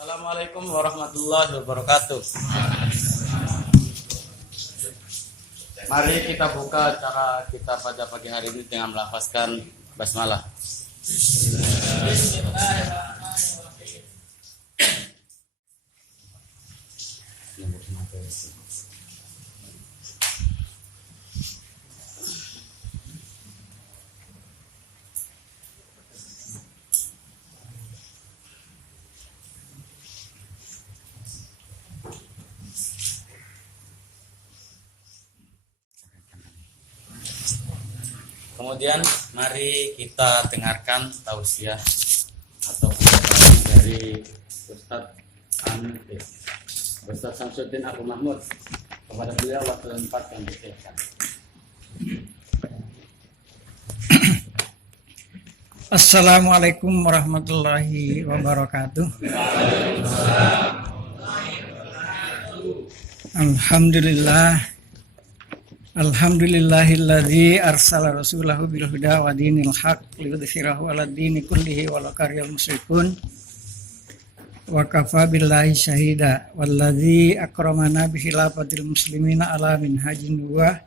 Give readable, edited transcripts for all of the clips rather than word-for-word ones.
Assalamualaikum warahmatullahi wabarakatuh. Mari kita buka acara kita pada pagi hari ini dengan melafazkan basmalah. Kemudian mari kita dengarkan tausiah atau penjelasan dari Ustaz Samsuddin Abu Mahmud. Kepada beliau waktu tempat yang disiapkan. Assalamualaikum warahmatullahi wabarakatuh. Alhamdulillahilladzi arsala rasulahu bil huda wa dinil haq liyudhhirahu 'alad dini kullihi walau karihal musyrikun. Wa kafa billahi syahida wallazi akramana bi khilafatil muslimina ala minhajin nubuwah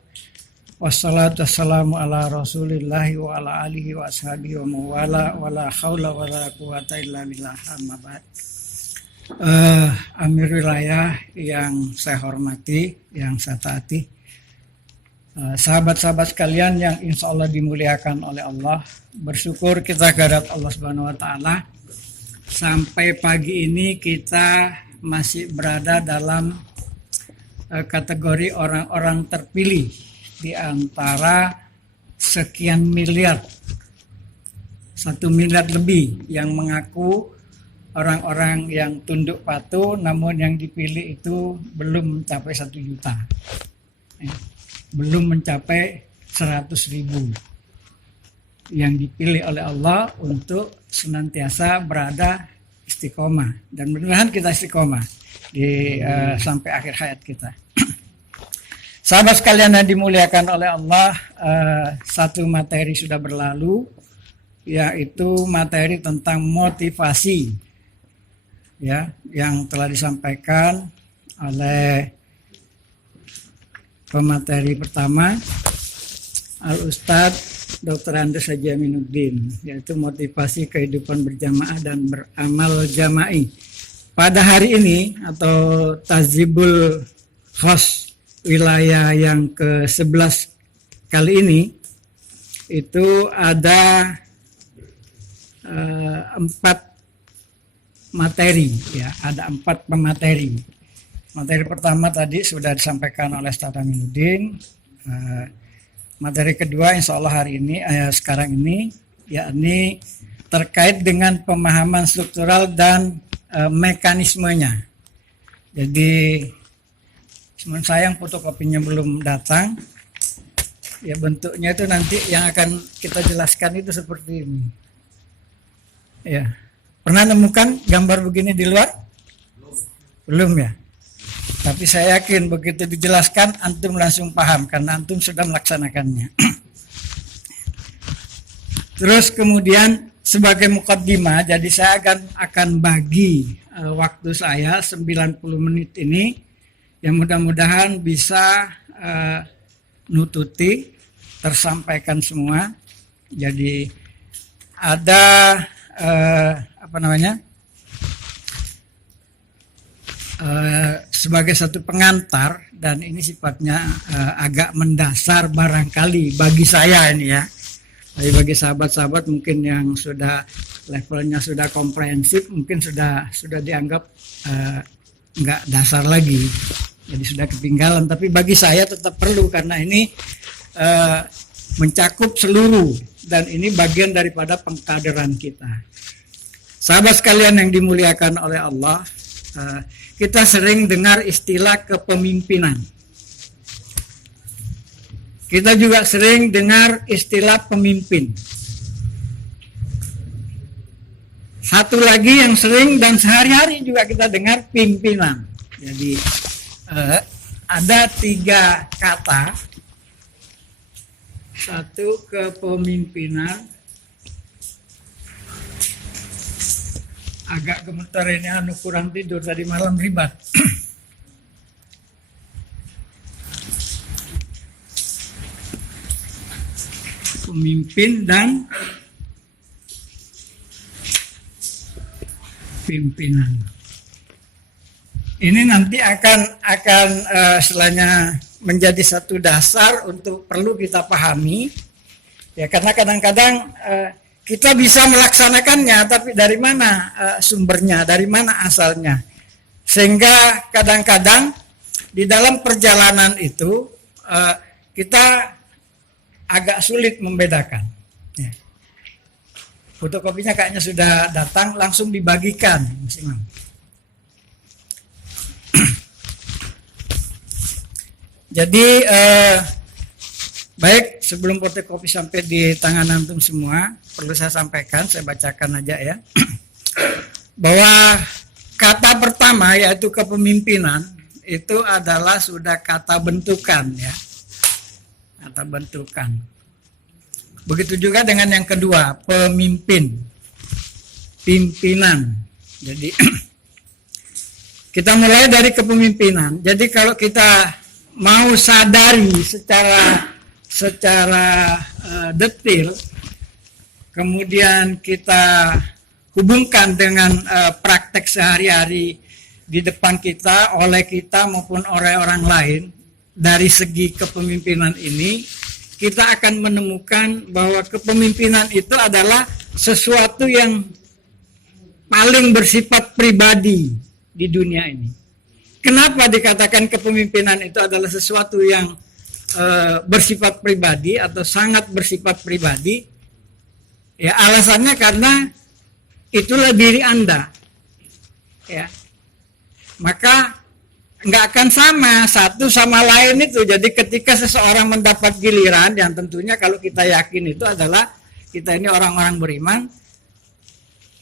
wassalatu wassalamu ala rasulillahi wa ala alihi wa ashabihi wa mawala wala haula wala quwata illa billah. Amma ba'd. Amir wilayah yang saya hormati, yang saya taati, sahabat-sahabat sekalian yang insya Allah dimuliakan oleh Allah, bersyukur kita kehadirat Allah Subhanahu wa Ta'ala. Sampai pagi ini kita masih berada dalam kategori orang-orang terpilih di antara sekian miliar, 1 miliar lebih yang mengaku orang-orang yang tunduk patuh, namun yang dipilih itu belum mencapai 1 juta, belum mencapai 100.000 yang dipilih oleh Allah untuk senantiasa berada istiqomah, dan mudah-mudahan kita istiqomah sampai akhir hayat kita. Sahabat sekalian yang dimuliakan oleh Allah, satu materi sudah berlalu, yaitu materi tentang motivasi, ya, yang telah disampaikan oleh pemateri pertama, Al-Ustadz Dr. Andes Haji Aminuddin, yaitu motivasi kehidupan berjamaah dan beramal jama'i. Pada hari ini atau Tazibul Khos wilayah yang ke-11 kali ini, itu ada 4 materi, ya, ada 4 pemateri. Materi pertama tadi sudah disampaikan oleh Ustaz Aminuddin. Materi kedua insya Allah hari ini, sekarang ini, yakni terkait dengan pemahaman struktural dan mekanismenya. Jadi sayang fotokopinya belum datang. Ya, bentuknya itu nanti yang akan kita jelaskan itu seperti ini. Ya, pernah nemukan gambar begini di luar? Belum ya? Tapi saya yakin begitu dijelaskan antum langsung paham karena antum sudah melaksanakannya. Terus kemudian sebagai mukaddimah, jadi saya akan bagi waktu saya 90 menit ini yang mudah-mudahan bisa nututi tersampaikan semua. Jadi ada sebagai satu pengantar, dan ini sifatnya agak mendasar barangkali bagi saya ini, ya. Tapi bagi sahabat-sahabat mungkin yang sudah levelnya sudah komprehensif, mungkin sudah dianggap enggak dasar lagi, jadi sudah ketinggalan. Tapi bagi saya tetap perlu karena ini mencakup seluruh, dan ini bagian daripada pengkaderan kita. Sahabat sekalian yang dimuliakan oleh Allah, kita sering dengar istilah kepemimpinan. Kita juga sering dengar istilah pemimpin. Satu lagi yang sering dan sehari-hari juga kita dengar, pimpinan. Jadi ada 3 kata. Satu, kepemimpinan. agak gemetar ini, kurang tidur tadi malam ribet. Pemimpin dan pimpinan. Ini nanti akan setelahnya menjadi satu dasar untuk perlu kita pahami. Ya, karena kadang-kadang kita bisa melaksanakannya, tapi dari mana sumbernya, dari mana asalnya. Sehingga kadang-kadang di dalam perjalanan itu kita agak sulit membedakan. Ya. Fotokopinya kayaknya sudah datang, langsung dibagikan, Mas Imam. Jadi baik, sebelum fotokopi sampai di tangan antum semua, perlu saya sampaikan, saya bacakan aja ya, bahwa kata pertama yaitu kepemimpinan itu adalah sudah kata bentukan ya, kata bentukan. Begitu juga dengan yang kedua, pemimpin, pimpinan. Jadi kita mulai dari kepemimpinan. Jadi kalau kita mau sadari secara detail, kemudian kita hubungkan dengan praktek sehari-hari di depan kita, oleh kita maupun oleh orang lain, dari segi kepemimpinan ini, kita akan menemukan bahwa kepemimpinan itu adalah sesuatu yang paling bersifat pribadi di dunia ini. Kenapa dikatakan kepemimpinan itu adalah sesuatu yang bersifat pribadi atau sangat bersifat pribadi? Ya, alasannya karena itulah diri Anda. Ya. Maka nggak akan sama satu sama lain itu. Jadi ketika seseorang mendapat giliran, yang tentunya kalau kita yakin itu adalah kita ini orang-orang beriman,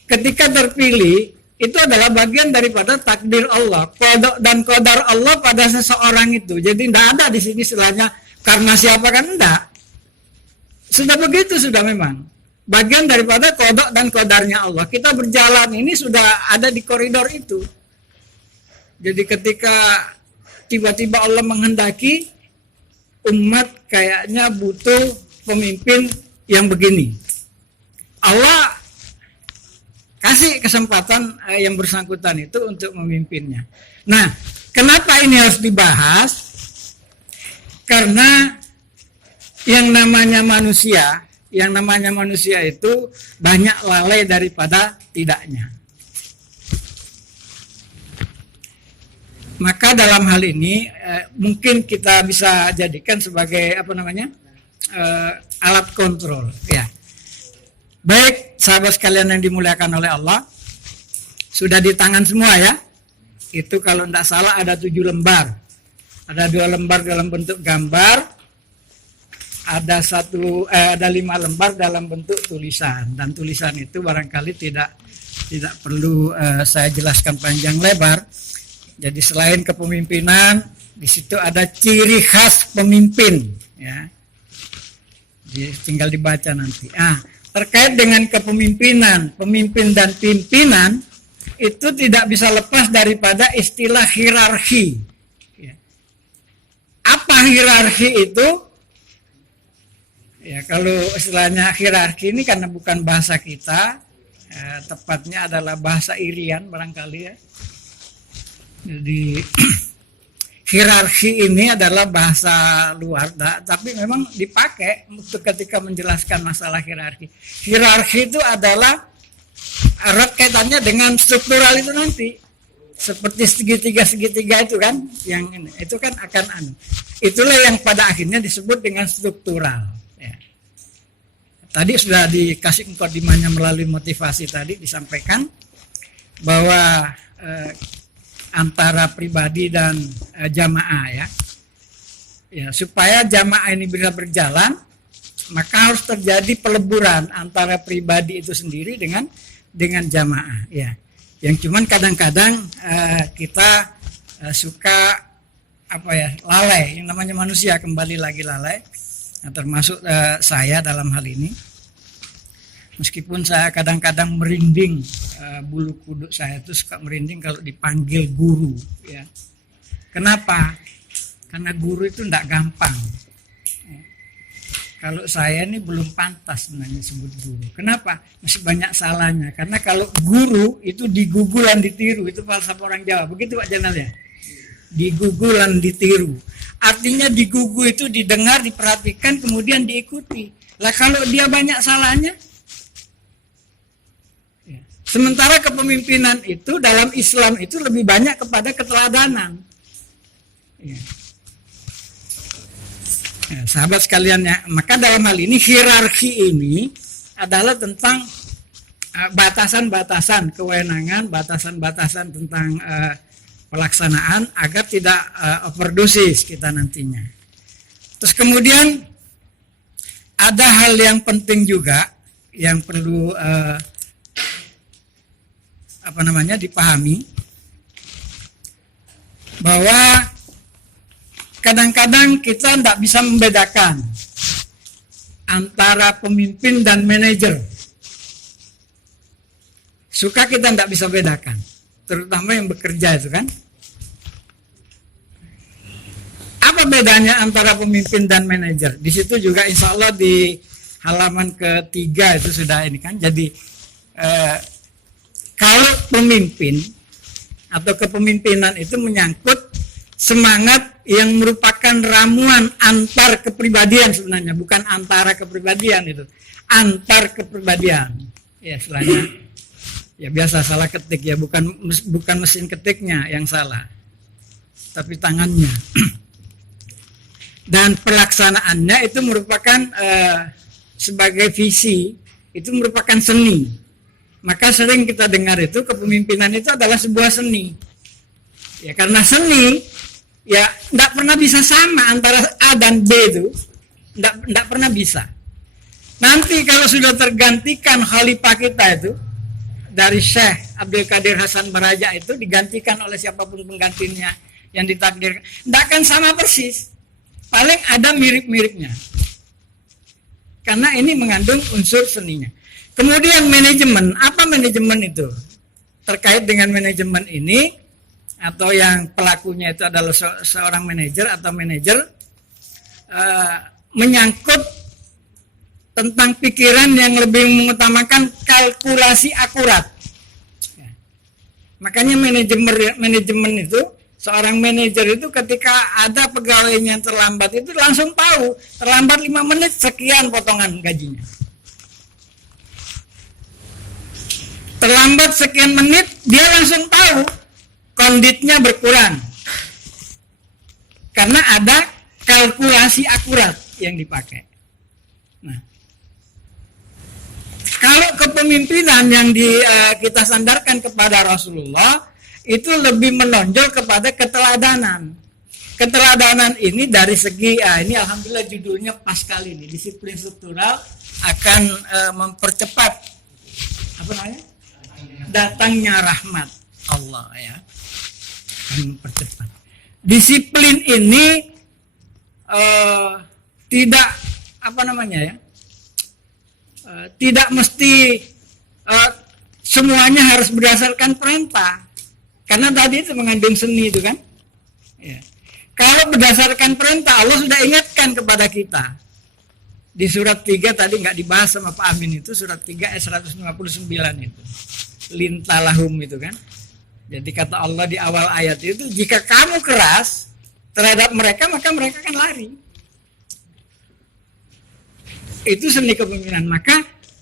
ketika terpilih itu adalah bagian daripada takdir Allah, qada dan qadar Allah pada seseorang itu. Jadi tidak ada di sini istilahnya karena siapa, kan enggak. Sudah begitu, sudah memang bagian daripada qada dan qadarnya Allah. Kita berjalan ini sudah ada di koridor itu. Jadi ketika tiba-tiba Allah menghendaki, umat kayaknya butuh pemimpin yang begini, Allah kasih kesempatan yang bersangkutan itu untuk memimpinnya. Nah, kenapa ini harus dibahas? Karena yang namanya manusia itu banyak lalai daripada tidaknya. Maka dalam hal ini mungkin kita bisa jadikan sebagai alat kontrol. Ya. Baik, sahabat sekalian yang dimuliakan oleh Allah, sudah di tangan semua ya. Itu kalau tidak salah ada 7 lembar. Ada 2 lembar dalam bentuk gambar, ada 5 lembar dalam bentuk tulisan. Dan tulisan itu barangkali tidak perlu saya jelaskan panjang lebar. Jadi selain kepemimpinan, di situ ada ciri khas pemimpin ya. Jadi tinggal dibaca nanti. Terkait dengan kepemimpinan, pemimpin dan pimpinan itu tidak bisa lepas daripada istilah hierarki. Apa hierarki itu? Ya, kalau istilahnya hierarki ini karena bukan bahasa kita, tepatnya adalah bahasa Irian barangkali ya. Jadi hierarki ini adalah bahasa luar, tapi memang dipakai untuk ketika menjelaskan masalah hierarki. Hierarki itu adalah erat kaitannya dengan struktural itu nanti. Seperti segitiga itu kan, yang ini, itu kan akan itulah yang pada akhirnya disebut dengan struktural. Ya. Tadi sudah dikasih mukadimahnya melalui motivasi tadi disampaikan bahwa antara pribadi dan jamaah ya. Ya, supaya jamaah ini bisa berjalan, maka harus terjadi peleburan antara pribadi itu sendiri dengan jamaah ya. Yang cuman kadang-kadang kita suka lalai, yang namanya manusia kembali lagi lalai, termasuk saya dalam hal ini. Meskipun saya kadang-kadang merinding, bulu kuduk saya itu suka merinding kalau dipanggil guru. Ya. Kenapa? Karena guru itu tidak gampang. Kalau saya ini belum pantas sebenarnya sebut guru. Kenapa? Masih banyak salahnya. Karena kalau guru itu digugulan ditiru, itu falsafah orang Jawa. Begitu Pak Jenal ya? Digugulan ditiru. Artinya digugu itu didengar, diperhatikan, kemudian diikuti. Lah kalau dia banyak salahnya? Ya. Sementara kepemimpinan itu dalam Islam itu lebih banyak kepada keteladanan. Ya. Ya, sahabat sekalian ya, maka dalam hal ini hierarki ini adalah tentang batasan-batasan kewenangan, batasan-batasan tentang pelaksanaan agar tidak overdosis kita nantinya. Terus kemudian ada hal yang penting juga yang perlu dipahami, bahwa kadang-kadang kita tidak bisa membedakan antara pemimpin dan manajer. Suka kita tidak bisa bedakan, terutama yang bekerja itu kan. Apa bedanya antara pemimpin dan manajer? Di situ juga insya Allah di halaman ketiga itu sudah ini kan. Jadi kalau pemimpin atau kepemimpinan itu menyangkut semangat yang merupakan ramuan antar kepribadian sebenarnya, bukan antara kepribadian itu, antar kepribadian. Ya istilahnya, ya biasa salah ketik ya, bukan mesin ketiknya yang salah, tapi tangannya. Dan pelaksanaannya itu merupakan sebagai visi, itu merupakan seni. Maka sering kita dengar itu kepemimpinan itu adalah sebuah seni. Ya karena seni ya tidak pernah bisa sama antara A dan B itu, tidak pernah bisa. Nanti kalau sudah tergantikan khalifah kita itu dari Syekh Abdul Qadir Hasan Baraja itu digantikan oleh siapapun penggantinya yang ditakdirkan, tidak akan sama persis, paling ada mirip-miripnya, karena ini mengandung unsur seninya. Kemudian manajemen, apa manajemen itu? Terkait dengan manajemen ini, atau yang pelakunya itu adalah seorang manajer atau manajer, menyangkut tentang pikiran yang lebih mengutamakan kalkulasi akurat. Ya. Makanya manajemen itu, seorang manajer itu ketika ada pegawainya yang terlambat itu langsung tahu, terlambat 5 menit sekian potongan gajinya. Terlambat sekian menit dia langsung tahu konditnya berkurang, karena ada kalkulasi akurat yang dipakai. Nah, kalau kepemimpinan yang kita sandarkan kepada Rasulullah itu lebih menonjol kepada keteladanan. Keteladanan ini dari segi ini alhamdulillah judulnya pas kali ini, disiplin struktural akan mempercepat datangnya rahmat Allah ya. Mempercepat. Disiplin ini tidak tidak mesti semuanya harus berdasarkan perintah, karena tadi itu mengandung seni itu kan. Ya. Kalau berdasarkan perintah, Allah sudah ingatkan kepada kita di surat 3 tadi nggak dibahas sama Pak Amin, itu surat 3 ayat 159 itu lintalahum itu kan. Jadi kata Allah di awal ayat itu, jika kamu keras terhadap mereka, maka mereka akan lari. Itu seni kepemimpinan. Maka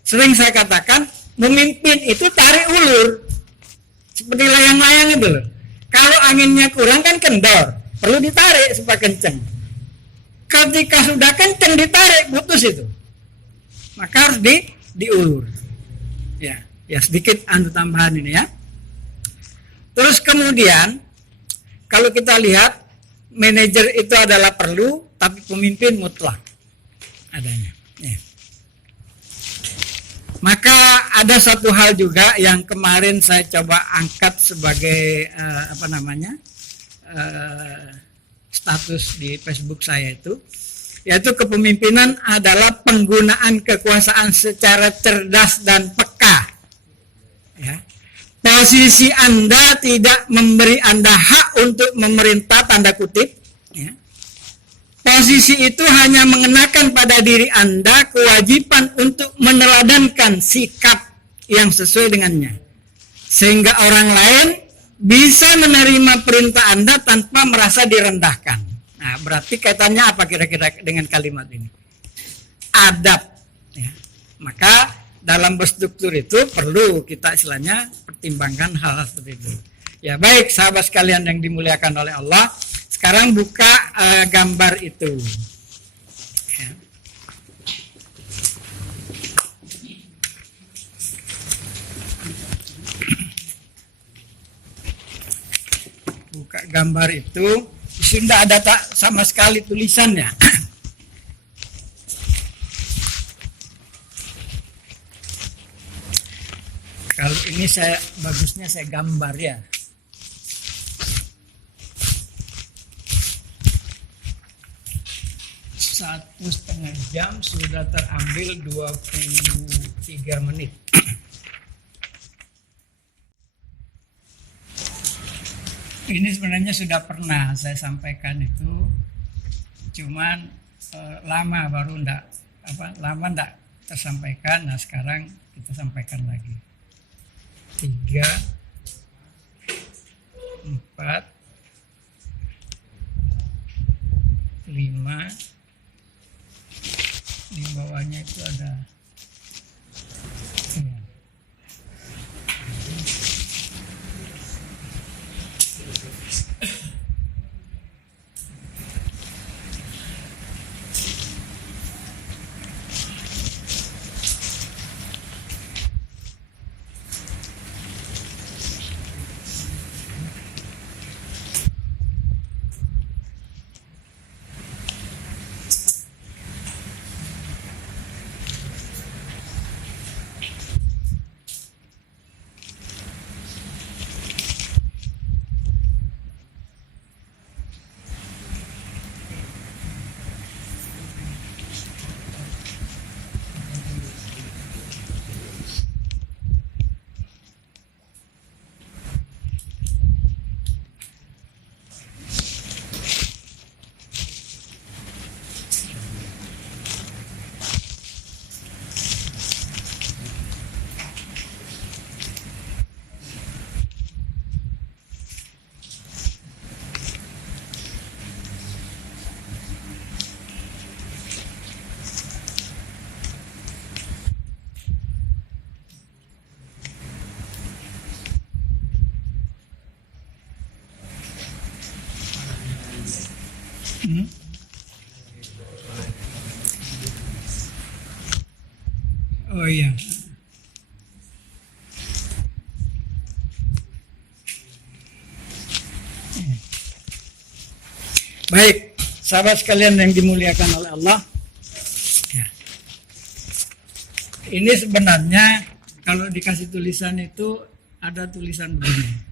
sering saya katakan, memimpin itu tarik ulur. Seperti layang-layang itu loh. Kalau anginnya kurang kan kendor, perlu ditarik supaya kenceng. Ketika sudah kenceng ditarik, putus itu. Maka harus diulur. Ya sedikit tambahan ini ya. Terus kemudian kalau kita lihat manajer itu adalah perlu, tapi pemimpin mutlak adanya. Ya. Maka ada satu hal juga yang kemarin saya coba angkat sebagai status di Facebook saya itu, yaitu kepemimpinan adalah penggunaan kekuasaan secara cerdas dan peka. Ya. Posisi Anda tidak memberi Anda hak untuk memerintah, tanda kutip. Ya. Posisi itu hanya mengenakan pada diri Anda kewajiban untuk meneladankan sikap yang sesuai dengannya, sehingga orang lain bisa menerima perintah Anda tanpa merasa direndahkan. Nah, berarti kaitannya apa kira-kira dengan kalimat ini? Adab. Ya. Maka dalam berstruktur itu perlu kita istilahnya pertimbangkan hal seperti itu. Ya baik, sahabat sekalian yang dimuliakan oleh Allah, sekarang buka gambar itu. Ya. Buka gambar itu, sudah ada tak sama sekali tulisannya. Kalau ini bagusnya saya gambar ya. Satu setengah jam sudah terambil 23 menit. Ini sebenarnya sudah pernah saya sampaikan itu, cuman lama ndak tersampaikan. Nah sekarang kita sampaikan lagi. 3, 4, 5, di bawahnya itu ada ini. Oh iya. Baik, sahabat sekalian yang dimuliakan oleh Allah. Ya. Ini sebenarnya kalau dikasih tulisan itu ada tulisan begini.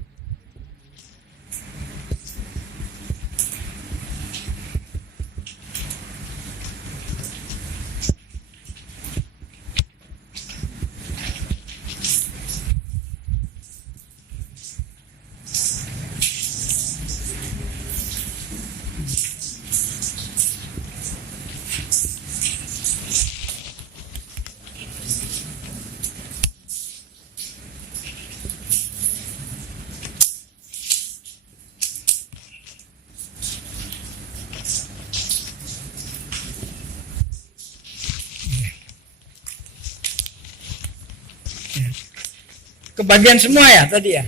Kebagian semua ya tadi ya.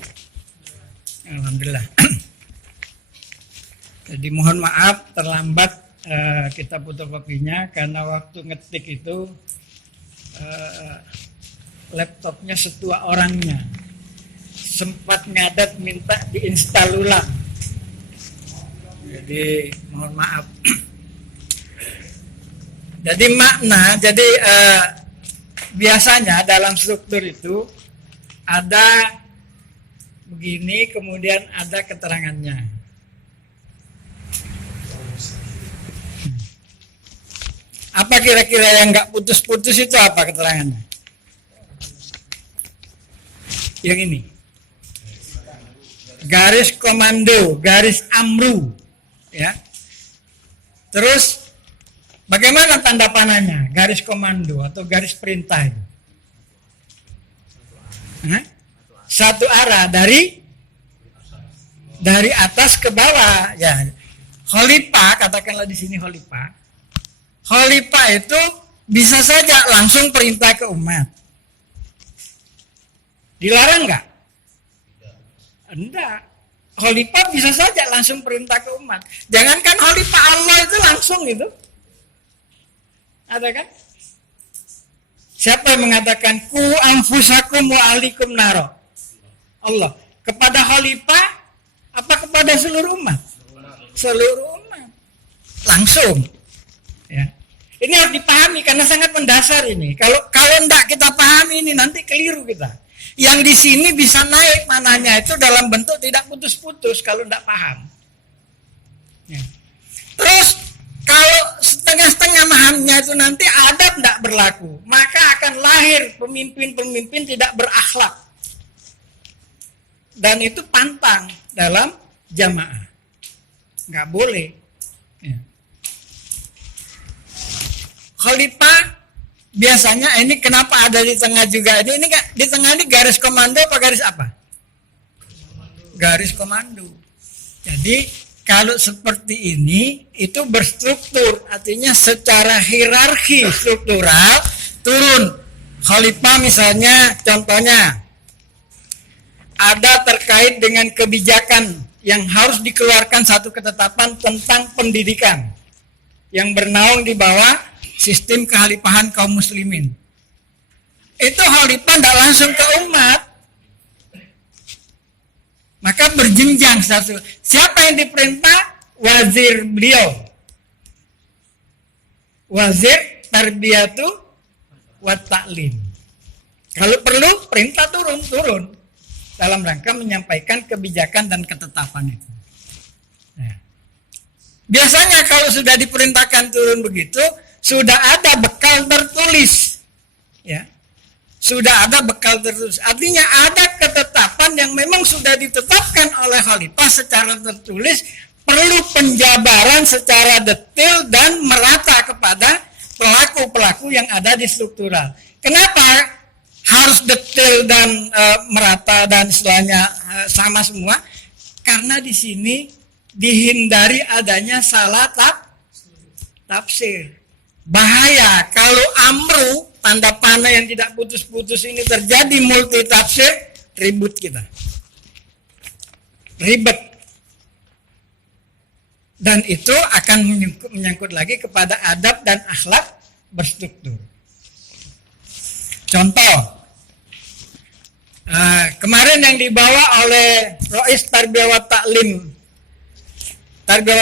Alhamdulillah. Jadi mohon maaf terlambat kita fotokopinya karena waktu ngetik itu laptopnya setua orangnya. Sempat ngadat minta diinstal ulang. Jadi mohon maaf. Jadi makna, biasanya dalam struktur itu ada begini, kemudian ada keterangannya. Apa kira-kira yang nggak putus-putus itu apa keterangannya? Yang ini. Garis komando, garis amru, ya. Terus bagaimana tanda panahnya? Garis komando atau garis perintah itu? Hah? Satu arah dari atas ke bawah, ya. Khalifah, katakanlah di sini khalifah. Khalifah itu bisa saja langsung perintah ke umat. Dilarang nggak? Enggak. Khalifah bisa saja langsung perintah ke umat. Jangankan khalifah, Allah itu langsung itu. Ada kan? Siapa yang mengatakan ku anfusakum wa ahlikum naro? Allah. Kepada khalifah apa kepada seluruh umat? Seluruh umat. Langsung. Ya. Ini harus dipahami karena sangat mendasar ini. Kalau enggak kita pahami ini nanti keliru kita. Yang di sini bisa naik mananya itu dalam bentuk tidak putus-putus kalau enggak paham. Ya. Terus kalau setengah-setengah mahamnya itu nanti adab enggak berlaku, maka akan lahir pemimpin-pemimpin tidak berakhlak. Dan itu pantang dalam jamaah. Enggak boleh. Ya. Khalifah biasanya ini kenapa ada di tengah juga? Ini di tengah ini garis komando apa garis apa? Garis komando. Jadi kalau seperti ini itu berstruktur, artinya secara hierarki struktural turun. Khalifah misalnya contohnya ada terkait dengan kebijakan yang harus dikeluarkan satu ketetapan tentang pendidikan yang bernaung di bawah sistem kekhalifahan kaum muslimin. Itu khalifah tidak langsung ke umat. Maka berjenjang satu. Siapa yang diperintah? Wazir beliau. Wazir tarbiyatu wa ta'lim. Kalau perlu perintah turun dalam rangka menyampaikan kebijakan dan ketetapan itu. Nah. Biasanya kalau sudah diperintahkan turun begitu, sudah ada bekal tertulis, ya, sudah ada bekal tertulis. Artinya ada ketetapan yang memang sudah ditetapkan oleh khalifah secara tertulis, perlu penjabaran secara detail dan merata kepada pelaku-pelaku yang ada di struktural. Kenapa harus detail dan merata dan istilahnya sama semua? Karena di sini dihindari adanya salah tafsir. Bahaya kalau amru tanda panah yang tidak putus-putus ini terjadi multi tafsir, ribut kita. Ribet. Dan itu akan menyangkut lagi kepada adab dan akhlak berstruktur. Contoh, kemarin yang dibawa oleh Rois Tarbiyah wa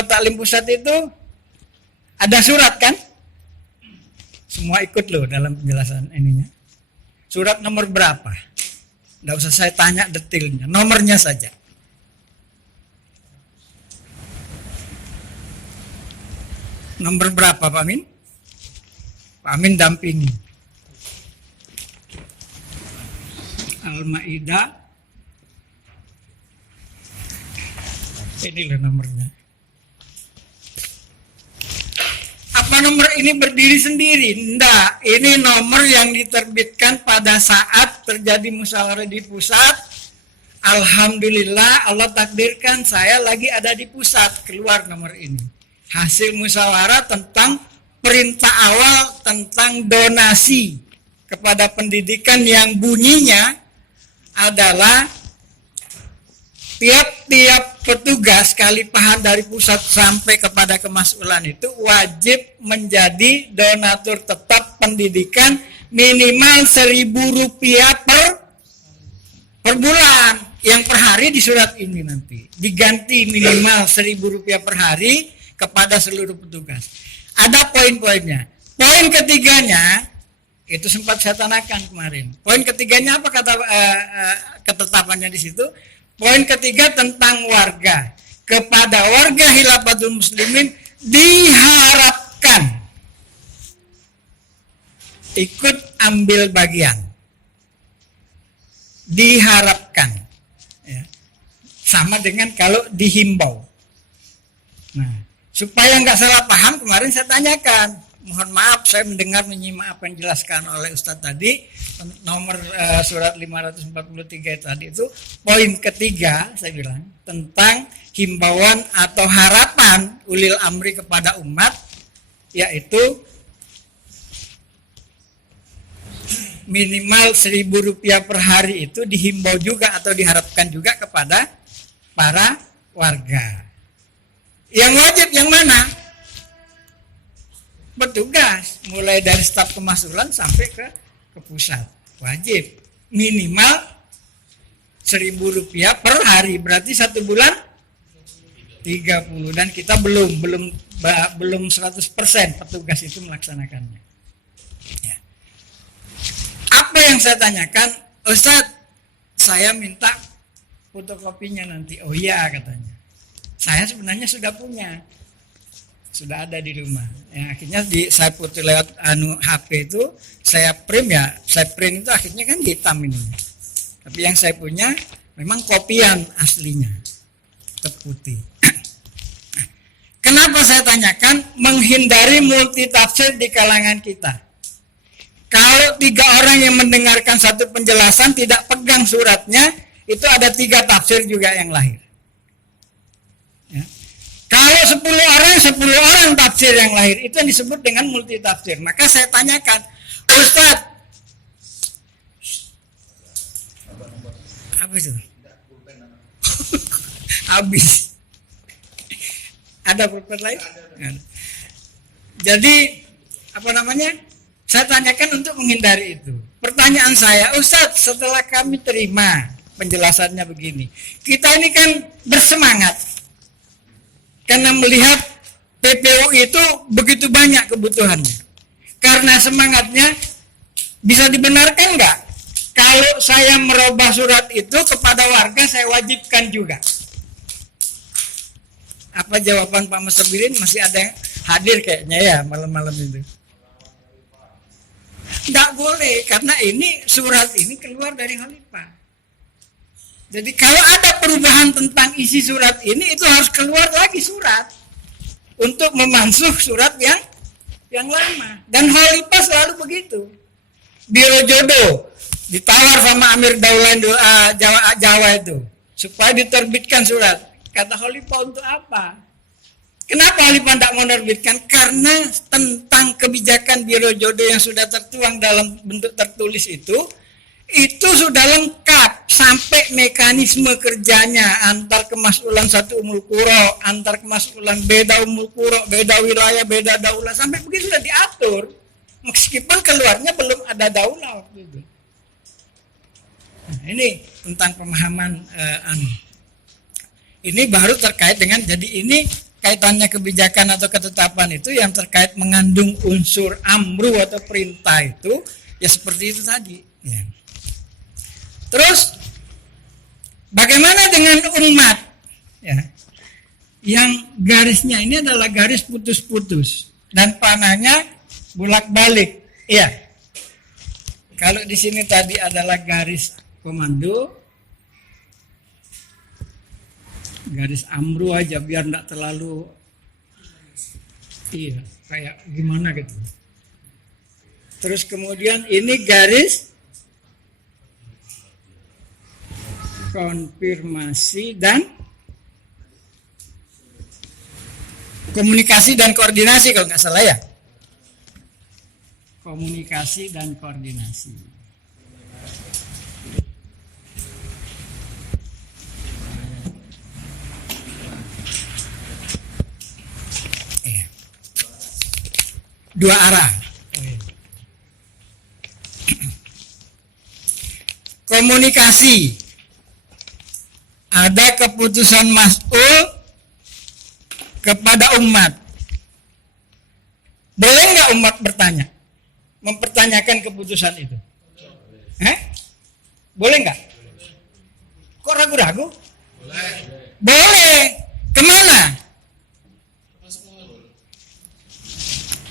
Ta'lim Pusat itu ada surat kan? Semua ikut loh dalam penjelasan ininya. Surat nomor berapa? Nggak usah saya tanya detailnya, nomornya saja. Nomor berapa Pak Amin? Pak Amin dampingi. Al-Maidah. Ini loh nomornya. Apa nomor ini berdiri sendiri? Enggak, ini nomor yang diterbitkan pada saat terjadi musyawarah di pusat. Alhamdulillah Allah takdirkan saya lagi ada di pusat, keluar nomor ini. Hasil musyawarah tentang perintah awal tentang donasi kepada pendidikan yang bunyinya adalah tiap-tiap petugas khalifahan dari pusat sampai kepada kemas'ulan itu wajib menjadi donatur tetap pendidikan minimal Rp1.000 per bulan. Yang per hari di surat ini nanti diganti minimal Rp1.000 per hari kepada seluruh petugas. Ada poin-poinnya. Poin ketiganya itu sempat saya tanyakan kemarin. Poin ketiganya apa kata ketetapannya di situ? Poin ketiga tentang warga. Kepada warga Khilafatul Muslimin diharapkan ikut ambil bagian. Diharapkan. Ya. Sama dengan kalau dihimbau. Nah, supaya nggak salah paham, kemarin saya tanyakan. Mohon maaf, saya menyimak apa yang dijelaskan oleh Ustadz tadi, nomor surat 543 tadi itu, poin ketiga saya bilang, tentang himbauan atau harapan ulil amri kepada umat, yaitu minimal Rp1.000 per hari itu dihimbau juga atau diharapkan juga kepada para warga. Yang wajib yang mana? Petugas, mulai dari staf pemasulan sampai ke pusat. Wajib minimal Rp1.000 per hari, berarti 1 bulan 30, dan kita belum 100% petugas itu melaksanakannya. Ya. Apa yang saya tanyakan, Ustadz, saya minta fotokopinya nanti. Oh iya, katanya. Saya sebenarnya sudah punya, sudah ada di rumah. Akhirnya saya foto lewat HP itu, saya print ya. Saya print itu akhirnya kan hitam ini. Tapi yang saya punya memang kopian aslinya, tetap putih. Kenapa saya tanyakan? Menghindari multitafsir di kalangan kita. Kalau 3 orang yang mendengarkan satu penjelasan tidak pegang suratnya, itu ada 3 tafsir juga yang lahir. Ya. Kalau 10 orang tafsir yang lahir, itu yang disebut dengan multitafsir. Maka saya tanyakan, Ustadz, apa itu? Habis. Ada pulpen lain? Jadi apa namanya? Saya tanyakan untuk menghindari itu. Pertanyaan saya, Ustadz, setelah kami terima penjelasannya begini, kita ini kan bersemangat karena melihat PPU itu begitu banyak kebutuhannya. Karena semangatnya, bisa dibenarkan nggak? Kalau saya merubah surat itu kepada warga, saya wajibkan juga. Apa jawaban Pak Musabirin? Masih ada yang hadir kayaknya ya malam-malam itu. Nggak boleh, karena ini surat ini keluar dari khalifah. Jadi kalau ada perubahan tentang isi surat ini, itu harus keluar lagi surat untuk memansuh surat yang lama. Dan khalifah selalu begitu. Biro jodoh ditawar sama Amir Daulah Jawa itu supaya diterbitkan surat. Kata khalifah, untuk apa? Kenapa khalifah tidak mau menerbitkan? Karena tentang kebijakan biro jodoh yang sudah tertuang dalam bentuk tertulis itu sudah lengkap sampai mekanisme kerjanya, antar kemasulan satu umul qura, antar kemasulan beda umul qura, beda wilayah, beda daulah, sampai begitu sudah diatur. Meskipun keluarnya belum ada daulah waktu itu. Nah, ini tentang pemahaman ini baru terkait dengan, jadi ini kaitannya kebijakan atau ketetapan itu yang terkait mengandung unsur amru atau perintah itu ya seperti itu tadi. Ya. Terus bagaimana dengan umat? Ya. Yang garisnya ini adalah garis putus-putus dan panahnya bolak-balik. Iya. Kalau di sini tadi adalah garis komando, garis amru aja biar enggak terlalu kayak gimana gitu. Terus kemudian ini garis konfirmasi dan komunikasi dan koordinasi kalau nggak salah ya. Komunikasi dan koordinasi. Dua arah. Komunikasi. Ada keputusan mas'ul kepada umat. Boleh nggak umat bertanya? Mempertanyakan keputusan itu? Boleh nggak? Kok ragu-ragu? Boleh. Kemana?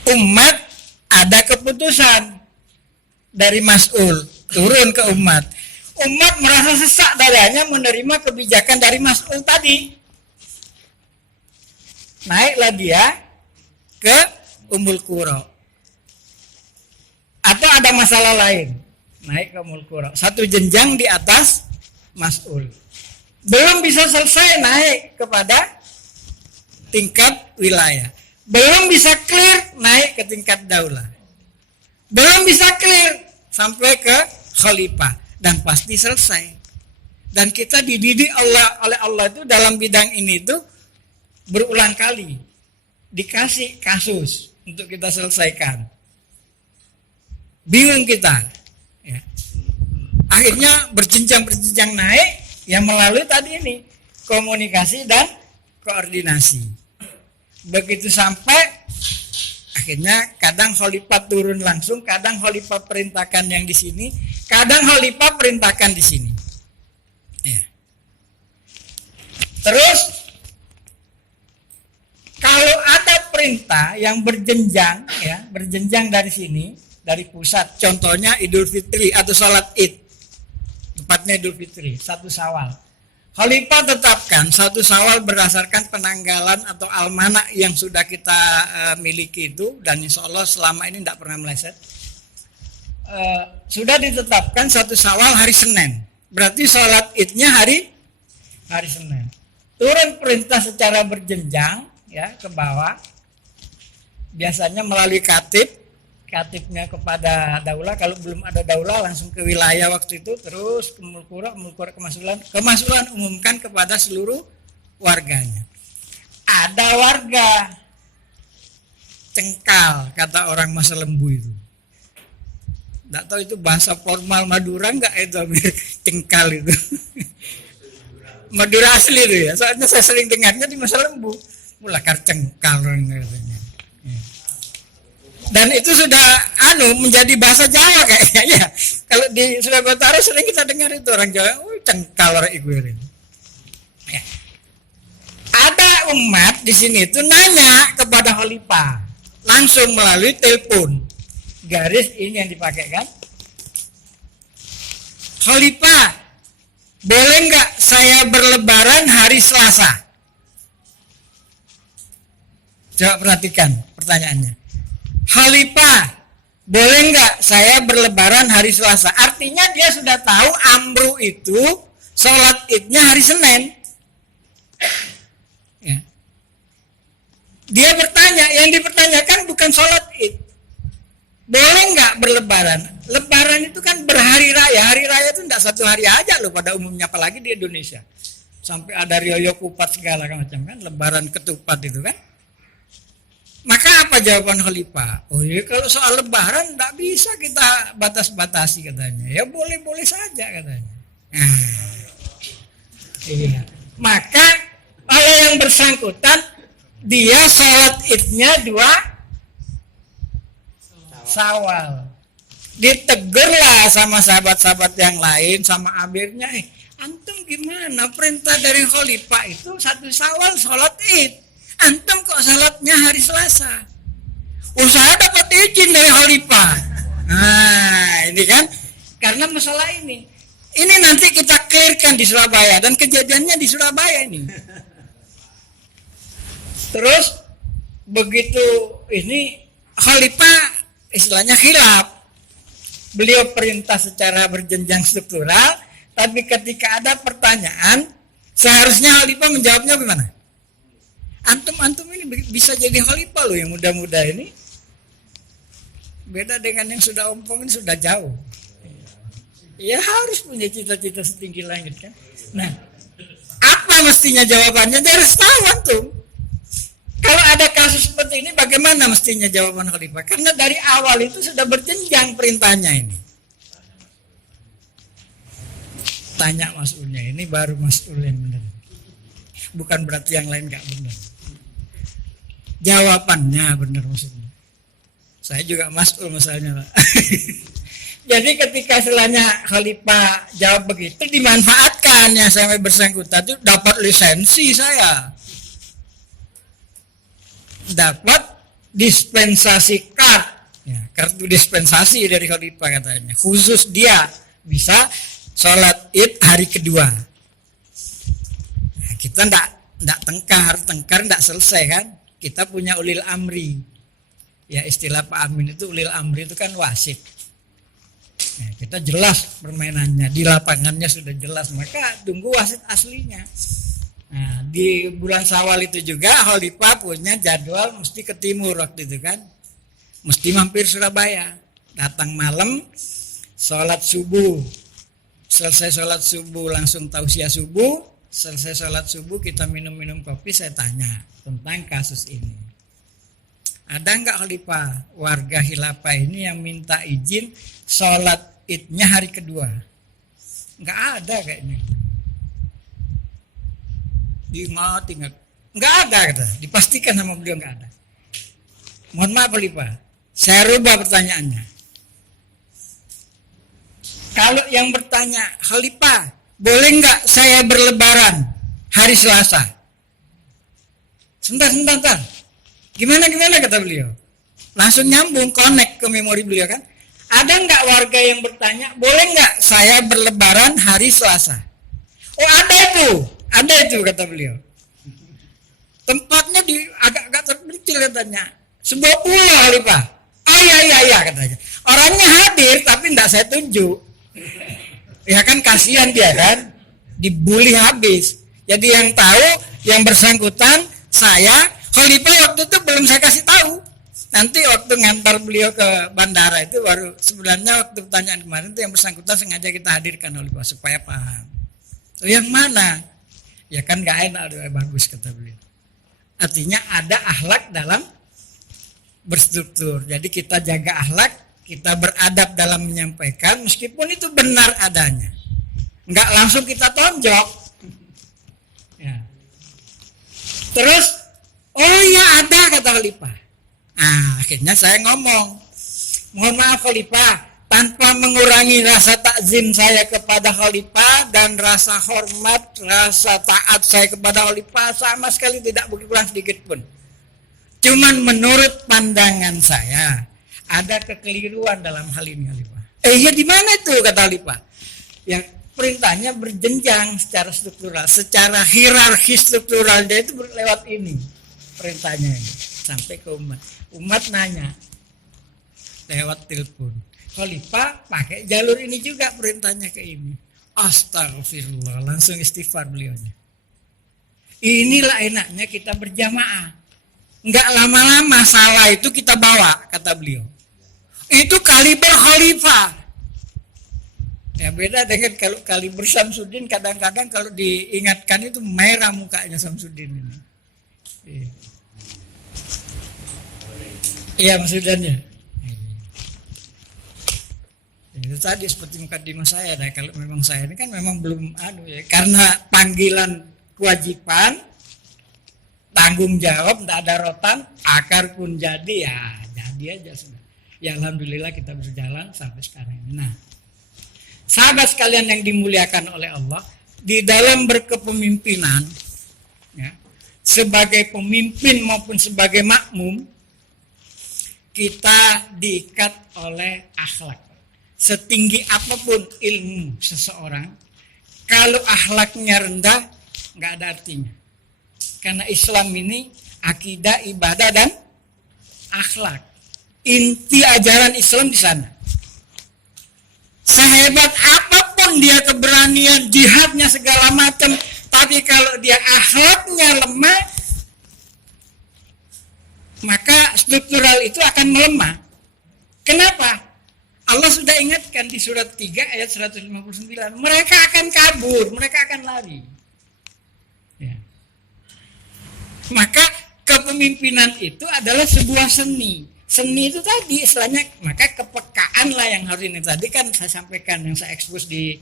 Umat ada keputusan. dari mas'ul turun ke umat. Umat merasa sesak dadanya menerima kebijakan dari mas'ul tadi. Naiklah dia ke Ummul Qura. Atau ada masalah lain, naik ke Ummul Qura. Satu jenjang di atas mas'ul. Belum bisa selesai naik kepada tingkat wilayah. Belum bisa clear naik ke tingkat daulah. Belum bisa clear sampai ke khalifah dan pasti selesai. Dan kita dididik oleh Allah itu dalam bidang ini itu berulang kali dikasih kasus untuk kita selesaikan. Bingung kita. Ya. Akhirnya berjenjang naik yang melalui tadi ini komunikasi dan koordinasi. Begitu sampai akhirnya kadang khalifah turun langsung, kadang khalifah perintahkan yang di sini, kadang khalifah perintahkan di sini. Ya. Terus kalau ada perintah yang berjenjang, ya, berjenjang dari sini, dari pusat, contohnya Idul Fitri atau sholat Id, tepatnya Idul Fitri, 1 Syawal. Khalifah tetapkan 1 Syawal berdasarkan penanggalan atau almanak yang sudah kita miliki itu, dan insya Allah selama ini tidak pernah meleset. Sudah ditetapkan 1 Syawal hari Senin, berarti sholat Idnya hari Senin. Turun perintah secara berjenjang ya ke bawah, biasanya melalui katibnya kepada daulah. Kalau belum ada daulah langsung ke wilayah waktu itu, terus ke Ummul Qura kemasulan umumkan kepada seluruh warganya. Ada warga cengkal, kata orang Masa Lembu itu. Nggak tahu itu bahasa formal Madura nggak itu, cengkal itu. Madura asli itu ya, soalnya saya sering dengarnya di Masa Lembu. Mulakar cengkal katanya. Dan itu sudah menjadi bahasa Jawa kayaknya ya. Kalau di Sulawesi Utara sering kita dengar itu orang Jawa, cengkal orang igurin. Ya. Ada umat di sini itu nanya kepada khalifah langsung melalui telepon. Garis ini yang dipakai kan? Khalifah, boleh nggak saya berlebaran hari Selasa? Coba perhatikan pertanyaannya. Khalifah, boleh nggak saya berlebaran hari Selasa? Artinya dia sudah tahu amru itu sholat idnya hari Senin. Ya. Dia bertanya, yang dipertanyakan bukan sholat id. Boleh nggak berlebaran? Lebaran itu kan berhari raya. Hari raya itu tidak 1 hari aja loh pada umumnya, apalagi di Indonesia. Sampai ada rioyo kupat segala macam kan, lebaran ketupat itu kan. Maka apa jawaban khalifah? Oh ya, kalau soal lebaran tidak bisa kita batas-batasi katanya. Ya boleh-boleh saja katanya. Iya. Maka oleh yang bersangkutan dia sholat idnya 2 Syawal. Ditegurlah sama sahabat-sahabat yang lain, sama amirnya. Antum gimana? Perintah dari khalifah itu 1 Syawal sholat id. Antum kok salatnya hari Selasa? Saya dapat izin dari khalifah. Nah, ini kan karena masalah ini. Ini nanti kita clearkan di Surabaya, dan kejadiannya di Surabaya ini. Terus begitu ini khalifah istilahnya khilaf. Beliau perintah secara berjenjang struktural, tapi ketika ada pertanyaan seharusnya khalifah menjawabnya bagaimana? Antum ini bisa jadi khalifah loh, yang muda-muda ini. Beda dengan yang sudah ompong ini, sudah jauh. Ya harus punya cita-cita setinggi langit kan. Nah, apa mestinya jawabannya? Dia harus tahu antum. Kalau ada kasus seperti ini, bagaimana mestinya jawaban khalifah? Karena dari awal itu sudah berjenjang perintahnya ini. Tanya mas'ulnya, ini baru mas'ul yang benar. Bukan berarti yang lain gak benar. Jawabannya benar maksudnya. Saya juga mas'ul masalahnya, Pak. Jadi ketika istilahnya khalifah jawab begitu, dimanfaatkan yang sampai bersangkutan itu dapat lisensi saya. Dapat dispensasi card. Ya, kartu dispensasi dari khalifah katanya. Khusus dia bisa sholat id hari kedua. Nah, kita ndak tengkar ndak selesai kan? Kita punya ulil amri. Ya istilah Pak Amin itu ulil amri itu kan wasit. Nah, kita jelas permainannya di lapangannya sudah jelas, maka tunggu wasit aslinya. Nah, di bulan Syawal itu juga khalifah punya jadwal mesti ke timur waktu itu kan. Mesti mampir Surabaya, datang malam, sholat subuh, selesai sholat subuh langsung tausiah subuh, selesai sholat subuh kita minum kopi, saya tanya tentang kasus ini. Ada nggak khalifah warga khilafah ini yang minta izin sholat idnya hari kedua? Nggak ada kayaknya. Ingat, nggak ada kata, dipastikan sama beliau nggak ada. Mohon maaf khalifah. Saya rubah pertanyaannya. Kalau yang bertanya, khalifah, boleh nggak saya berlebaran hari Selasa? Sebentar. Gimana kata beliau? Langsung nyambung, connect ke memori beliau kan. Ada nggak warga yang bertanya, boleh nggak saya berlebaran hari Selasa? Oh ada itu kata beliau. Tempatnya di agak terpencil katanya. Sebuah pulau khalifah. Iya katanya. Orangnya hadir tapi tidak saya tunjuk. Ya kan kasihan dia kan, dibully habis. Jadi yang tahu yang bersangkutan saya, khalifah waktu itu belum saya kasih tahu. Nanti waktu ngantar beliau ke bandara itu baru sebenarnya waktu pertanyaan kemarin itu yang bersangkutan sengaja kita hadirkan khalifah supaya paham. Oh, yang mana? Ya kan nggak enak, bagus kata beliau. Artinya ada akhlak dalam berstruktur. Jadi kita jaga akhlak, kita beradab dalam menyampaikan meskipun itu benar adanya. Enggak langsung kita tonjok. Ya. Terus, oh ya ada kata khalifah. Akhirnya saya ngomong, mohon maaf khalifah, tanpa mengurangi rasa takzim saya kepada khalifah dan rasa hormat, rasa taat saya kepada khalifah sama sekali tidak berkurang sedikit pun. Cuman menurut pandangan saya ada kekeliruan dalam hal ini khalifah. Ya di mana itu kata khalifah? Yang perintahnya berjenjang secara struktural, secara hierarki struktural dia itu lewat ini perintahnya ini. Sampai ke umat. Umat nanya lewat telepon. Khalifah pakai jalur ini juga perintahnya ke ini. Astagfirullah, langsung istighfar beliaunya. Inilah enaknya kita berjamaah. Enggak lama-lama salah itu kita bawa, kata beliau. Itu kaliber khalifah. Ya beda dengan kalau kaliber Samsudin, kadang-kadang kalau diingatkan itu merah mukanya Samsudin ini. Iya maksudnya. Itu tadi seperti mukadimah saya, kalau memang saya ini kan memang belum ya, karena panggilan kewajiban, tanggung jawab, tidak ada rotan, akar pun jadi aja sudah. Ya alhamdulillah kita berjalan sampai sekarang ini. Nah, sahabat sekalian yang dimuliakan oleh Allah, di dalam berkepemimpinan, ya, sebagai pemimpin maupun sebagai makmum, kita diikat oleh akhlak. Setinggi apapun ilmu seseorang, kalau akhlaknya rendah, nggak ada artinya. Karena Islam ini akidah, ibadah, dan akhlak. Inti ajaran Islam di sana. Sehebat apapun dia keberanian, jihadnya segala macam, tapi kalau dia akhlaknya lemah, maka struktural itu akan melemah. Kenapa? Allah sudah ingatkan di surat 3 ayat 159, mereka akan kabur, mereka akan lari. Ya. Maka kepemimpinan itu adalah sebuah seni. Seni itu tadi istilahnya, maka kepekaan lah yang harus ini. Tadi kan saya sampaikan yang saya expose di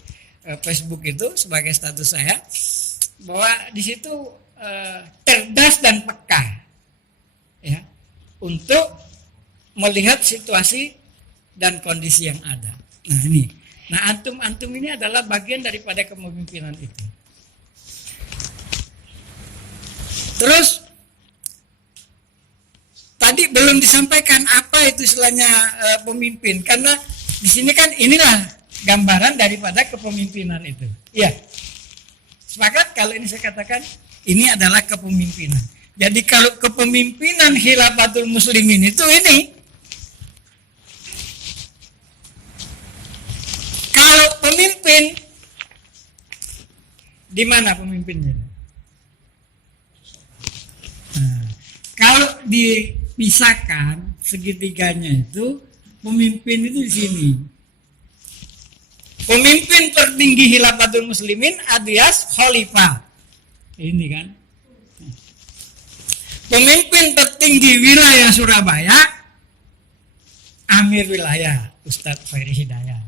Facebook itu sebagai status saya, bahwa di situ cerdas dan peka, ya, untuk melihat situasi dan kondisi yang ada. Nah ini, antum ini adalah bagian daripada kepemimpinan itu. Terus tadi belum disampaikan apa itu istilahnya pemimpin, karena di sini kan inilah gambaran daripada kepemimpinan itu. Iya. Sepakat kalau ini saya katakan ini adalah kepemimpinan. Jadi kalau kepemimpinan Khilafatul Muslimin itu ini, kalau pemimpin di mana pemimpinnya? Nah, kalau dipisahkan segitiganya itu pemimpin itu di sini. Pemimpin tertinggi Khilafatul Muslimin alias khalifah. Ini kan. Pemimpin tertinggi wilayah Surabaya, Amir Wilayah Ustadz Khairi Hidayat.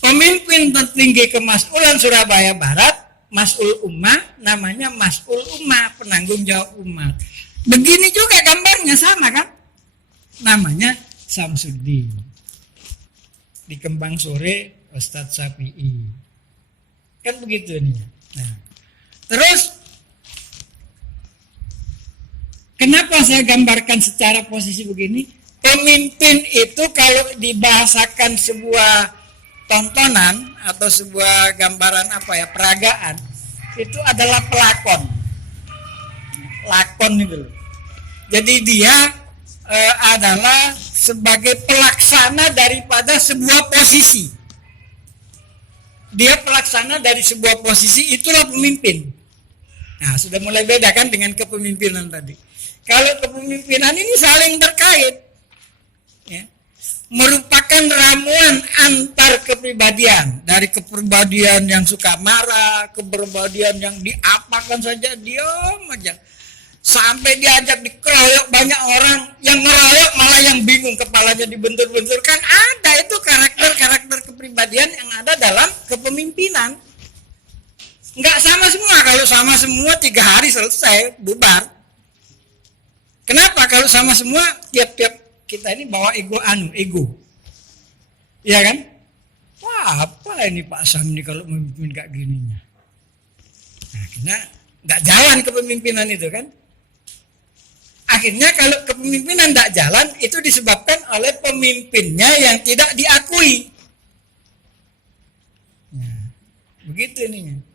Pemimpin tertinggi Kemas'ulan Surabaya Barat, Mas'ul Ummah, namanya Mas'ul Ummah, penanggung jawab umat. Begini juga gambarnya sama kan? Namanya Samsuddin. Di Kembang Sore Ustadz Syafi'i. Kan begitu nih. Nah, terus kenapa saya gambarkan secara posisi begini? Pemimpin itu kalau dibahasakan sebuah tontonan atau sebuah gambaran peragaan, itu adalah pelakon. Lakon itu. Jadi dia adalah sebagai pelaksana daripada sebuah posisi. Dia pelaksana dari sebuah posisi, itulah pemimpin. Nah, sudah mulai beda kan dengan kepemimpinan tadi. Kalau kepemimpinan ini saling terkait, ya, merupakan ramuan antar kepribadian. Dari kepribadian yang suka marah, kepribadian yang diapakan saja diam aja, sampai diajak dikeroyok banyak orang, yang ngeroyok malah yang bingung, kepalanya dibentur-benturkan. Ada itu karakter-karakter kepribadian yang ada dalam kepemimpinan. Nggak sama semua. Kalau sama semua 3 hari selesai, bubar. Kenapa? Kalau sama semua, tiap-tiap kita ini bawa ego. Iya kan? Wah, apa ini Pak Sam ini kalau memimpin kayak gininya? Nah, akhirnya nggak jalan kepemimpinan itu kan? Akhirnya kalau kepemimpinan tidak jalan, itu disebabkan oleh pemimpinnya yang tidak diakui. Nah, begitu ininya.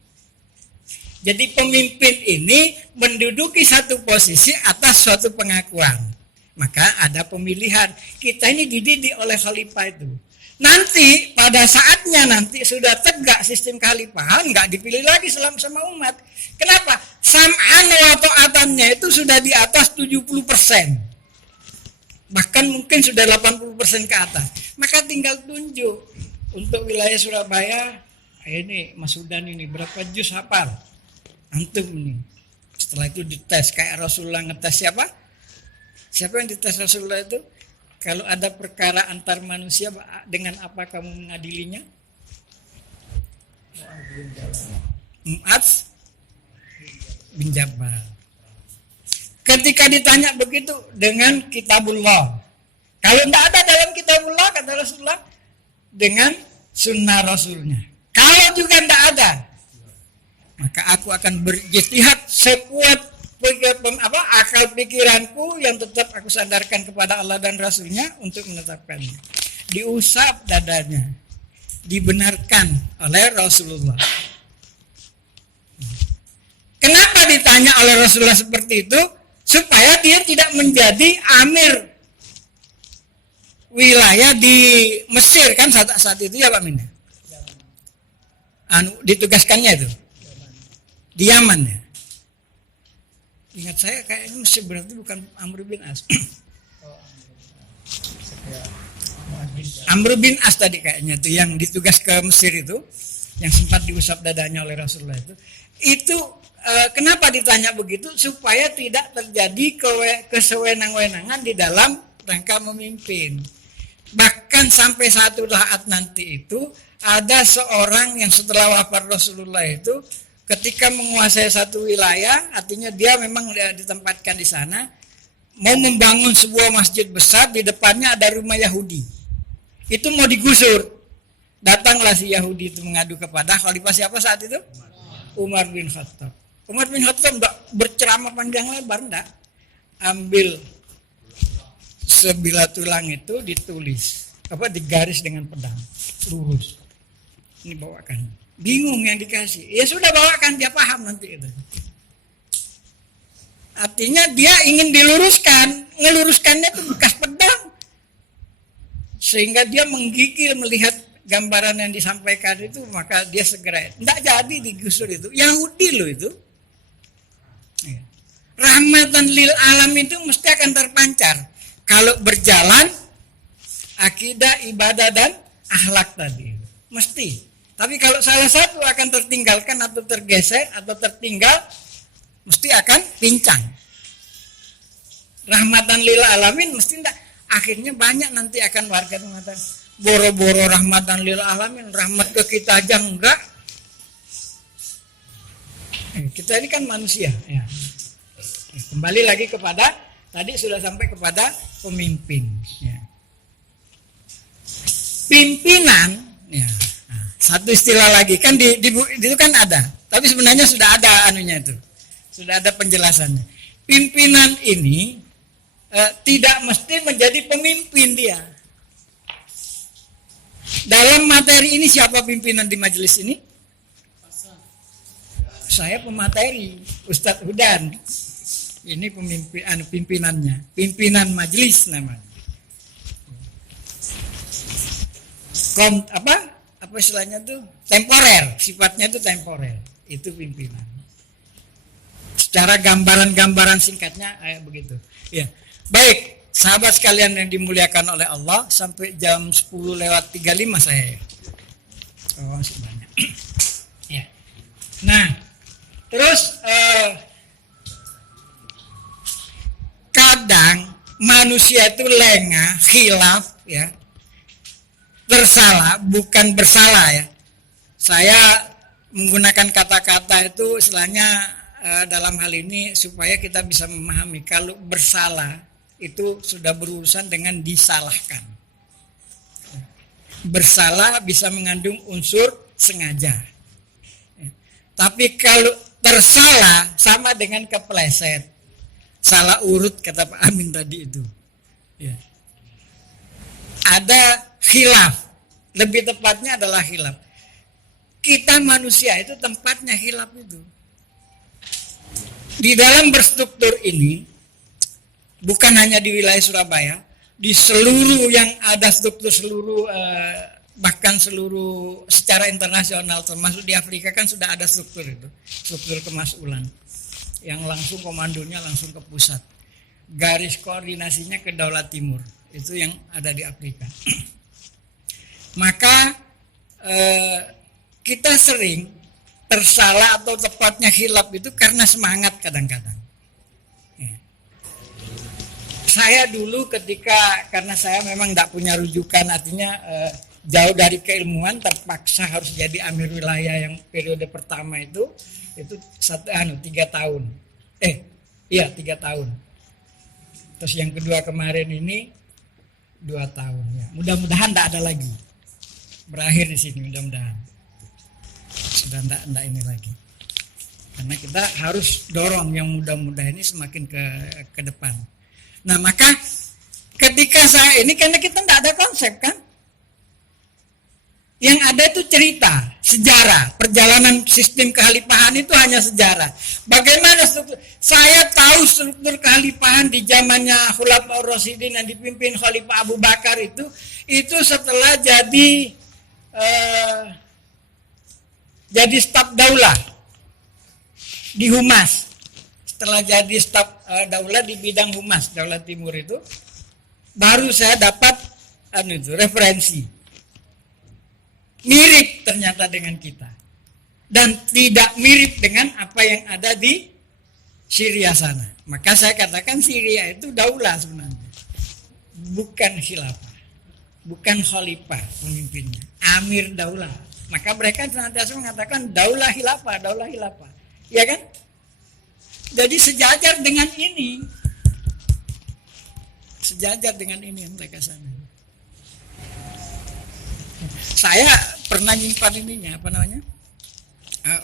Jadi pemimpin ini menduduki satu posisi atas suatu pengakuan. Maka ada pemilihan. Kita ini dididik oleh khalifah itu. Nanti pada saatnya nanti sudah tegak sistem kekhalifahan, nggak dipilih lagi sama umat. Kenapa? Sam'an wa ta'atannya itu sudah di atas 70%. Bahkan mungkin sudah 80% ke atas. Maka tinggal tunjuk untuk wilayah Surabaya, ini Mas Hudan ini berapa juz hafal? Antum ini. Setelah itu dites kayak Rasulullah ngetes siapa? Siapa yang dites Rasulullah itu? Kalau ada perkara antar manusia, dengan apa kamu mengadilinya? Mu'adz bin Jabal. Ketika ditanya begitu dengan kitabullah. Kalau tidak ada dalam kitabullah, kata Rasulullah, dengan sunnah Rasulnya. Kalau juga tidak ada, maka aku akan berijtihad sekuat akal pikiranku yang tetap aku sandarkan kepada Allah dan Rasulnya untuk menetapkannya. Diusap dadanya, dibenarkan oleh Rasulullah. Kenapa ditanya oleh Rasulullah seperti itu? Supaya dia tidak menjadi amir wilayah di Mesir kan saat itu ya Pak Min. Ditugaskannya itu di Yaman ya. Ingat saya kayaknya Mesir berarti bukan Amr bin As. Amr bin As tadi kayaknya itu yang ditugas ke Mesir itu, yang sempat diusap dadanya oleh Rasulullah itu. Itu kenapa ditanya begitu? Supaya tidak terjadi kesewenang-wenangan di dalam rangka memimpin. Bahkan sampai satu saat nanti itu ada seorang yang setelah wafat Rasulullah itu, ketika menguasai satu wilayah, artinya dia memang ditempatkan di sana, mau membangun sebuah masjid besar, di depannya ada rumah Yahudi. Itu mau digusur. Datanglah si Yahudi itu mengadu kepada khalifah siapa saat itu? Umar bin Khattab. Umar bin Khattab enggak berceramah panjang lebar, enggak. Ambil sebilah tulang itu ditulis, digaris dengan pedang, lurus. Ini bawakan. Bingung yang dikasih. Ya sudah bawakan, dia paham nanti itu. Artinya dia ingin diluruskan, ngeluruskannya itu bekas pedang. Sehingga dia menggigil melihat gambaran yang disampaikan itu, maka dia segera. Tidak jadi digusur itu. Yahudi loh itu. Rahmatan lil alam itu mesti akan terpancar. Kalau berjalan, akidah, ibadah, dan akhlak tadi. Mesti. Tapi kalau salah satu akan tertinggalkan atau tergeser atau tertinggal, mesti akan pincang. Rahmatan lil alamin mesti enggak. Akhirnya banyak nanti akan warga itu mengatakan, boro-boro rahmatan lil alamin, rahmat ke kita aja enggak. Kita ini kan manusia. Ya. Kembali lagi kepada, tadi sudah sampai kepada pemimpin. Ya. Pimpinan, ya. Nah, satu istilah lagi, kan itu kan ada. Tapi sebenarnya sudah ada anunya itu. Sudah ada penjelasannya. Pimpinan ini tidak mesti menjadi pemimpin dia. Dalam materi ini siapa pimpinan di majelis ini? Saya pemateri, Ustadz Hudan. Ini pimpinannya, pimpinan majelis namanya. Apa istilahnya tuh? Temporer, sifatnya itu temporer. Itu pimpinan. Secara gambaran-gambaran singkatnya begitu. Ya. Baik, sahabat sekalian yang dimuliakan oleh Allah, sampai jam 10:35 saya. Oh, masih banyak. Ya. Nah, terus kadang manusia itu lengah, khilaf, ya, bersalah, bukan bersalah ya. Saya menggunakan kata-kata itu istilahnya dalam hal ini supaya kita bisa memahami kalau bersalah itu sudah berurusan dengan disalahkan. Bersalah bisa mengandung unsur sengaja. Tapi kalau tersalah sama dengan kepleset. Salah urut kata Pak Amin tadi itu. Ya. Ada khilaf. Lebih tepatnya adalah khilaf. Kita manusia itu tempatnya khilaf itu. Di dalam berstruktur ini, bukan hanya di wilayah Surabaya, di seluruh yang ada struktur seluruh, bahkan seluruh secara internasional, termasuk di Afrika kan sudah ada struktur itu. Struktur kemas'ulan. Yang langsung komandonya langsung ke pusat. Garis koordinasinya ke Daulat Timur. Itu yang ada di Afrika. Maka kita sering tersalah atau tepatnya khilaf itu karena semangat kadang-kadang. Ya. Saya dulu karena saya memang tidak punya rujukan, artinya jauh dari keilmuan, terpaksa harus jadi amir wilayah yang periode pertama itu 3 tahun. 3 tahun. Terus yang kedua kemarin ini 2 tahun ya. Mudah-mudahan tidak ada lagi. Berakhir di sini mudah-mudahan. Sudah tidak ini lagi. Karena kita harus dorong yang mudah-mudahan ini semakin ke depan. Nah, maka ketika saya ini karena kita tidak ada konsep kan? Yang ada itu cerita, sejarah, perjalanan sistem kekhalifahan itu hanya sejarah. Bagaimana struktur? Saya tahu struktur kekhalifahan di zamannya Khulafaur Rasyidin yang dipimpin Khalifah Abu Bakar itu setelah jadi staf daulah di Humas. Setelah jadi staf daulah di bidang Humas, Daulah Timur itu, baru saya dapat referensi. Mirip ternyata dengan kita. Dan tidak mirip dengan apa yang ada di Syria sana. Maka saya katakan Syria itu daulah sebenarnya. Bukan khilafah. Bukan khalifah pemimpinnya. Amir daulah. Maka mereka senantiasa mengatakan daulah khilafah, daulah khilafah. Ya kan? Jadi sejajar dengan ini. Sejajar dengan ini yang mereka sana. Saya pernah nyimpan ininya,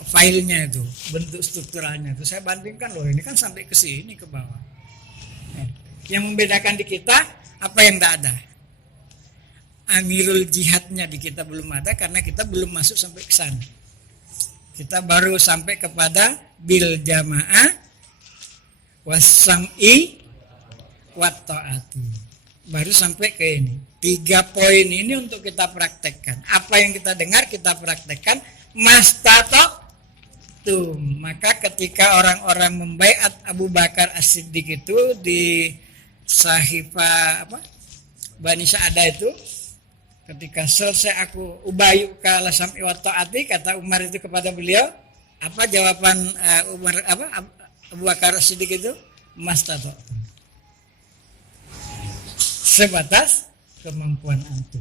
filenya itu, bentuk strukturalnya itu. Saya bandingkan loh, ini kan sampai ke sini ke bawah. Yang membedakan di kita Apa yang tidak ada? Amirul jihadnya di kita belum ada karena kita belum masuk sampai ke sana. Kita baru sampai kepada bil jamaah wasam'i wat ta'ati. Baru sampai ke ini. 3 poin ini untuk kita praktekkan. Apa yang kita dengar kita praktekkan. Mastata'tum. Maka ketika orang-orang membaiat Abu Bakar As-Siddiq itu di Sahifah Bani Sa'adah itu, ketika selesai aku ubayuka ala sam'i wa ta'ati, kata Umar itu kepada beliau, apa jawaban Abu Bakar As-Siddiq itu? Mastata'tum. Sebatas kemampuan antum.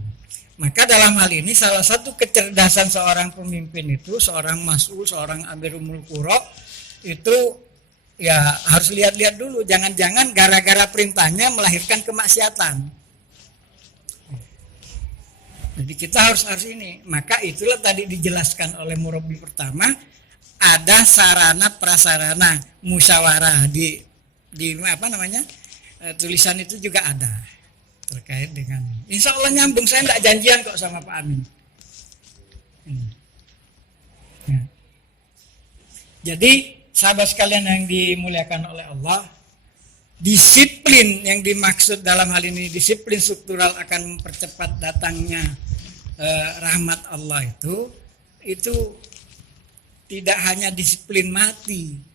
Maka dalam hal ini salah satu kecerdasan seorang pemimpin itu, seorang mas'ul, seorang amirul qura itu ya harus lihat-lihat dulu, jangan-jangan gara-gara perintahnya melahirkan kemaksiatan. Jadi kita harus ini. Maka itulah tadi dijelaskan oleh murabi pertama, ada sarana prasarana musyawarah di tulisan itu juga ada terkait dengan. Insya Allah nyambung, saya tidak janjian kok sama Pak Amin. Ya. Jadi sahabat sekalian yang dimuliakan oleh Allah, disiplin yang dimaksud dalam hal ini, disiplin struktural akan mempercepat datangnya rahmat Allah itu tidak hanya disiplin mati.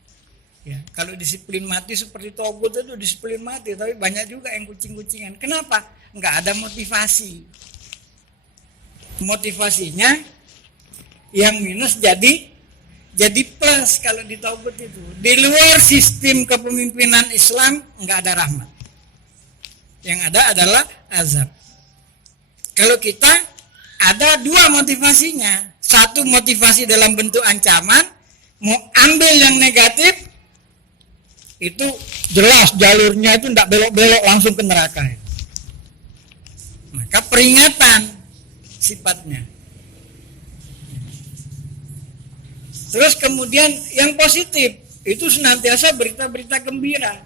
Ya, kalau disiplin mati seperti togut itu disiplin mati, tapi banyak juga yang kucing-kucingan. Kenapa? Enggak ada motivasi. Motivasinya yang minus jadi plus kalau di togut itu. Di luar sistem kepemimpinan Islam enggak ada rahmat. Yang ada adalah azab. Kalau kita ada 2 motivasinya. Satu motivasi dalam bentuk ancaman, mau ambil yang negatif, itu jelas jalurnya itu tidak belok-belok langsung ke neraka. Maka peringatan sifatnya. Terus kemudian yang positif itu senantiasa berita-berita gembira.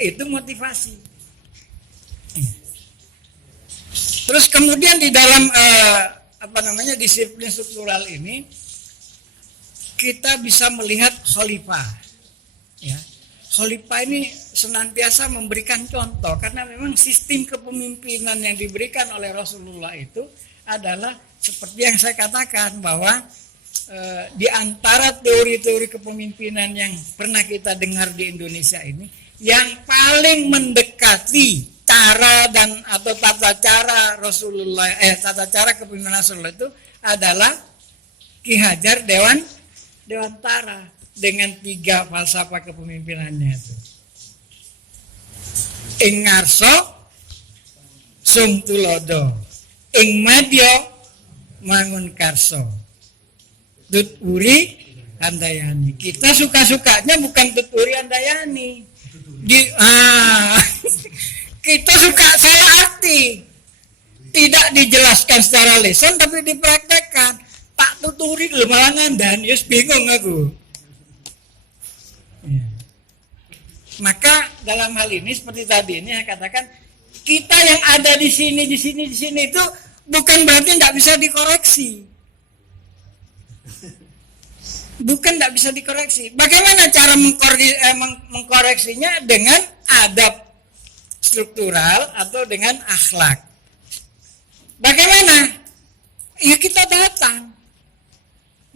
Itu motivasi. Terus kemudian di dalam disiplin struktural ini kita bisa melihat khalifah. Ya. Khalifah ini senantiasa memberikan contoh karena memang sistem kepemimpinan yang diberikan oleh Rasulullah itu adalah seperti yang saya katakan bahwa di antara teori-teori kepemimpinan yang pernah kita dengar di Indonesia ini, yang paling mendekati cara dan atau tata cara Rasulullah tata cara kepemimpinan Rasulullah itu adalah Ki Hajar Dewantara dengan 3 falsafah kepemimpinannya itu. Ing ngarso sung tulodo, ing madya mangun karso. Tut uri handayani. Kita suka-sukanya bukan tut uri handayani. Kita suka salah arti. Tidak dijelaskan secara lisan tapi dipraktekkan. Tak tuturi dulu malah ngandan, yes bingung aku. Ya. Maka dalam hal ini seperti tadi ini saya katakan, kita yang ada di sini itu bukan berarti tidak bisa dikoreksi. Bukan tidak bisa dikoreksi. Bagaimana cara mengkoreksinya? Dengan adab struktural atau dengan akhlak. Bagaimana? Ya kita datang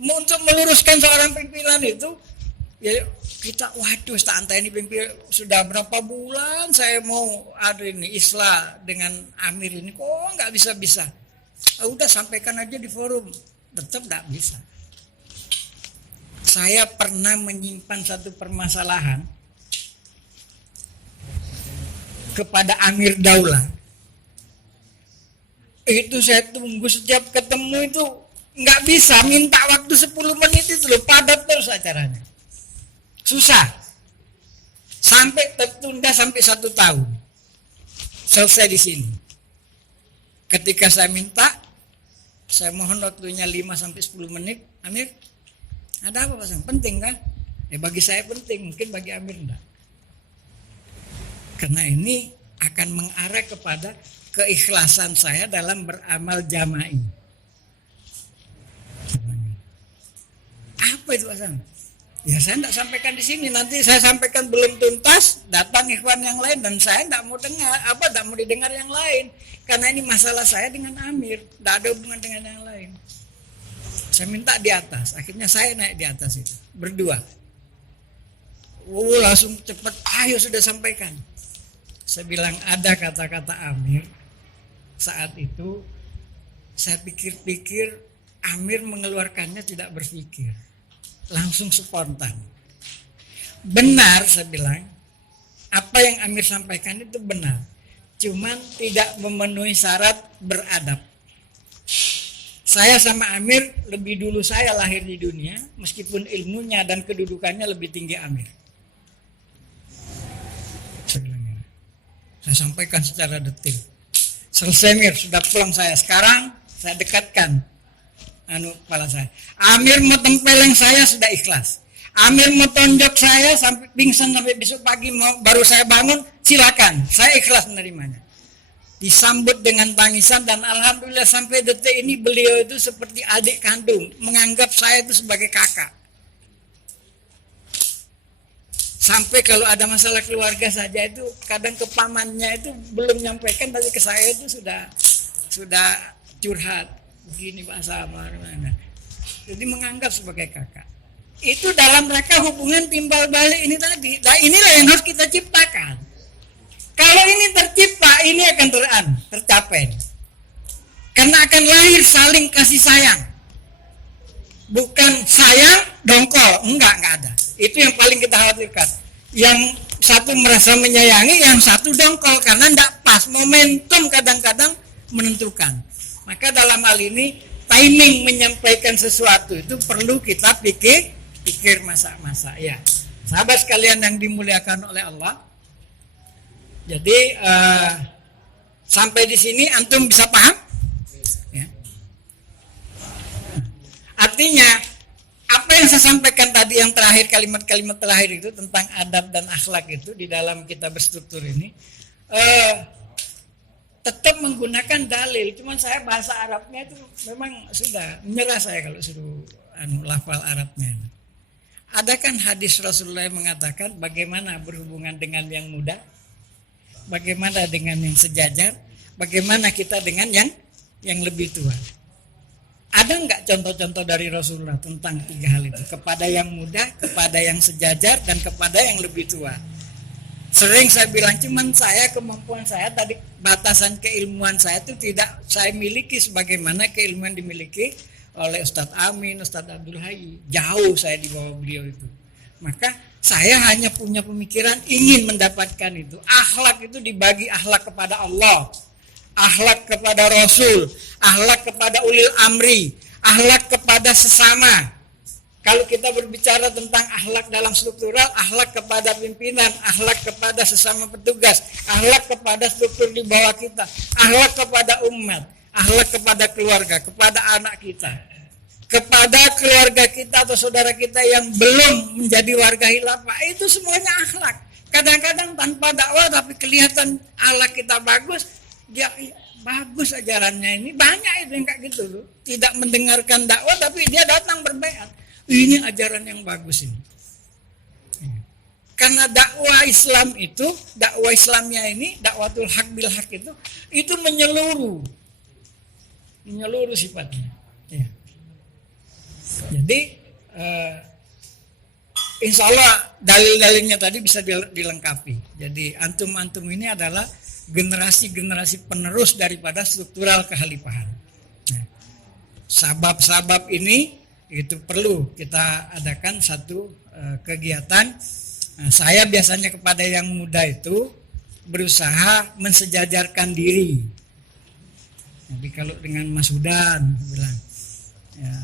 untuk meluruskan seorang pimpinan itu. Ya kita, waduh, santai ini pimpinan sudah berapa bulan saya mau ada ini islah dengan Amir ini, kok nggak bisa. Udah sampaikan aja di forum, tetap nggak bisa. Saya pernah menyimpan satu permasalahan kepada Amir Daulah. Itu saya tunggu setiap ketemu itu nggak bisa, minta waktu 10 menit itu loh, padat terus acaranya. Susah. Sampai tertunda sampai 1 tahun. Selesai di sini. Ketika saya minta, saya mohon waktunya 5 sampai 10 menit, Amir, ada apa Pak? Penting kan? Bagi saya penting, mungkin bagi Amir enggak. Karena ini akan mengarah kepada keikhlasan saya dalam beramal jama'i. Apa itu Hasan? Ya saya tidak sampaikan di sini, nanti saya sampaikan belum tuntas, datang ikhwan yang lain dan saya tidak mau dengar, tidak mau didengar yang lain, karena ini masalah saya dengan Amir, tidak ada hubungan dengan yang lain. Saya minta di atas, akhirnya saya naik di atas itu, berdua. Langsung cepat, ayo sudah sampaikan. Saya bilang ada kata-kata Amir, saat itu saya pikir-pikir Amir mengeluarkannya tidak berpikir. Langsung spontan. Benar saya bilang, apa yang Amir sampaikan itu benar. Cuman tidak memenuhi syarat beradab. Saya sama Amir lebih dulu saya lahir di dunia, meskipun ilmunya dan kedudukannya lebih tinggi Amir. Saya sampaikan secara detail. Selesai Mir, sudah pulang saya. Sekarang saya dekatkan kepala saya. Amir mau tempeleng saya sudah ikhlas. Amir mau tonjok saya sampai pingsan sampai besok pagi baru saya bangun, silakan. Saya ikhlas menerimanya. Disambut dengan tangisan dan alhamdulillah sampai detik ini beliau itu seperti adik kandung, menganggap saya itu sebagai kakak. Sampai kalau ada masalah keluarga saja itu kadang ke pamannya itu belum nyampaikan, tapi ke saya itu sudah curhat. Begini bahasa mana. Jadi menganggap sebagai kakak. Itu dalam rangka hubungan timbal balik ini tadi. Nah inilah yang harus kita ciptakan. Kalau ini tercipta, ini akan tercapai. Karena akan lahir saling kasih sayang. Bukan sayang dongkol, enggak ada. Itu yang paling kita khawatirkan. Yang satu merasa menyayangi, yang satu dongkol karena enggak pas. Momentum kadang-kadang menentukan. Maka dalam hal ini timing menyampaikan sesuatu itu perlu kita pikir masa-masa ya. Sahabat sekalian yang dimuliakan oleh Allah. Jadi sampai di sini antum bisa paham? Ya. Artinya apa yang saya sampaikan tadi yang terakhir kalimat-kalimat terakhir itu tentang adab dan akhlak itu di dalam kitab berstruktur ini. Tetap menggunakan dalil, cuman saya bahasa Arabnya itu memang sudah menyerah saya kalau suruh lafal Arabnya. Ada kan hadis Rasulullah yang mengatakan bagaimana berhubungan dengan yang muda, bagaimana dengan yang sejajar, bagaimana kita dengan yang lebih tua. Ada nggak contoh-contoh dari Rasulullah tentang tiga hal itu? Kepada yang muda, kepada yang sejajar, dan kepada yang lebih tua. Sering saya bilang, cuman saya kemampuan saya tadi batasan keilmuan saya itu tidak saya miliki sebagaimana keilmuan dimiliki oleh Ustadz Amin, Ustadz Abdul Hayy. Jauh saya di bawah beliau itu. Maka saya hanya punya pemikiran ingin mendapatkan itu. Akhlak itu dibagi akhlak kepada Allah, akhlak kepada Rasul, akhlak kepada ulil amri, akhlak kepada sesama. Kalau kita berbicara tentang akhlak dalam struktural, akhlak kepada pimpinan, akhlak kepada sesama petugas, akhlak kepada struktur di bawah kita, akhlak kepada umat, akhlak kepada keluarga, kepada anak kita, kepada keluarga kita atau saudara kita yang belum menjadi warga khilafah, itu semuanya akhlak. Kadang-kadang tanpa dakwah tapi kelihatan akhlak kita bagus, dia bagus ajarannya ini. Banyak itu yang kayak gitu loh. Tidak mendengarkan dakwah tapi dia datang berbaiat. Ini ajaran yang bagus ini. Karena dakwah Islam itu, dakwah Islamnya ini, dakwatul haq bil haq itu menyeluruh sifatnya. Ya. Jadi insya Allah dalil-dalilnya tadi bisa dilengkapi. Jadi antum-antum ini adalah generasi-generasi penerus daripada struktural kehalifahan. Nah, sabab-sabab ini itu perlu kita adakan satu kegiatan. Nah, saya biasanya kepada yang muda itu berusaha mensejajarkan diri. Jadi kalau dengan Mas Hudan bilang, ya,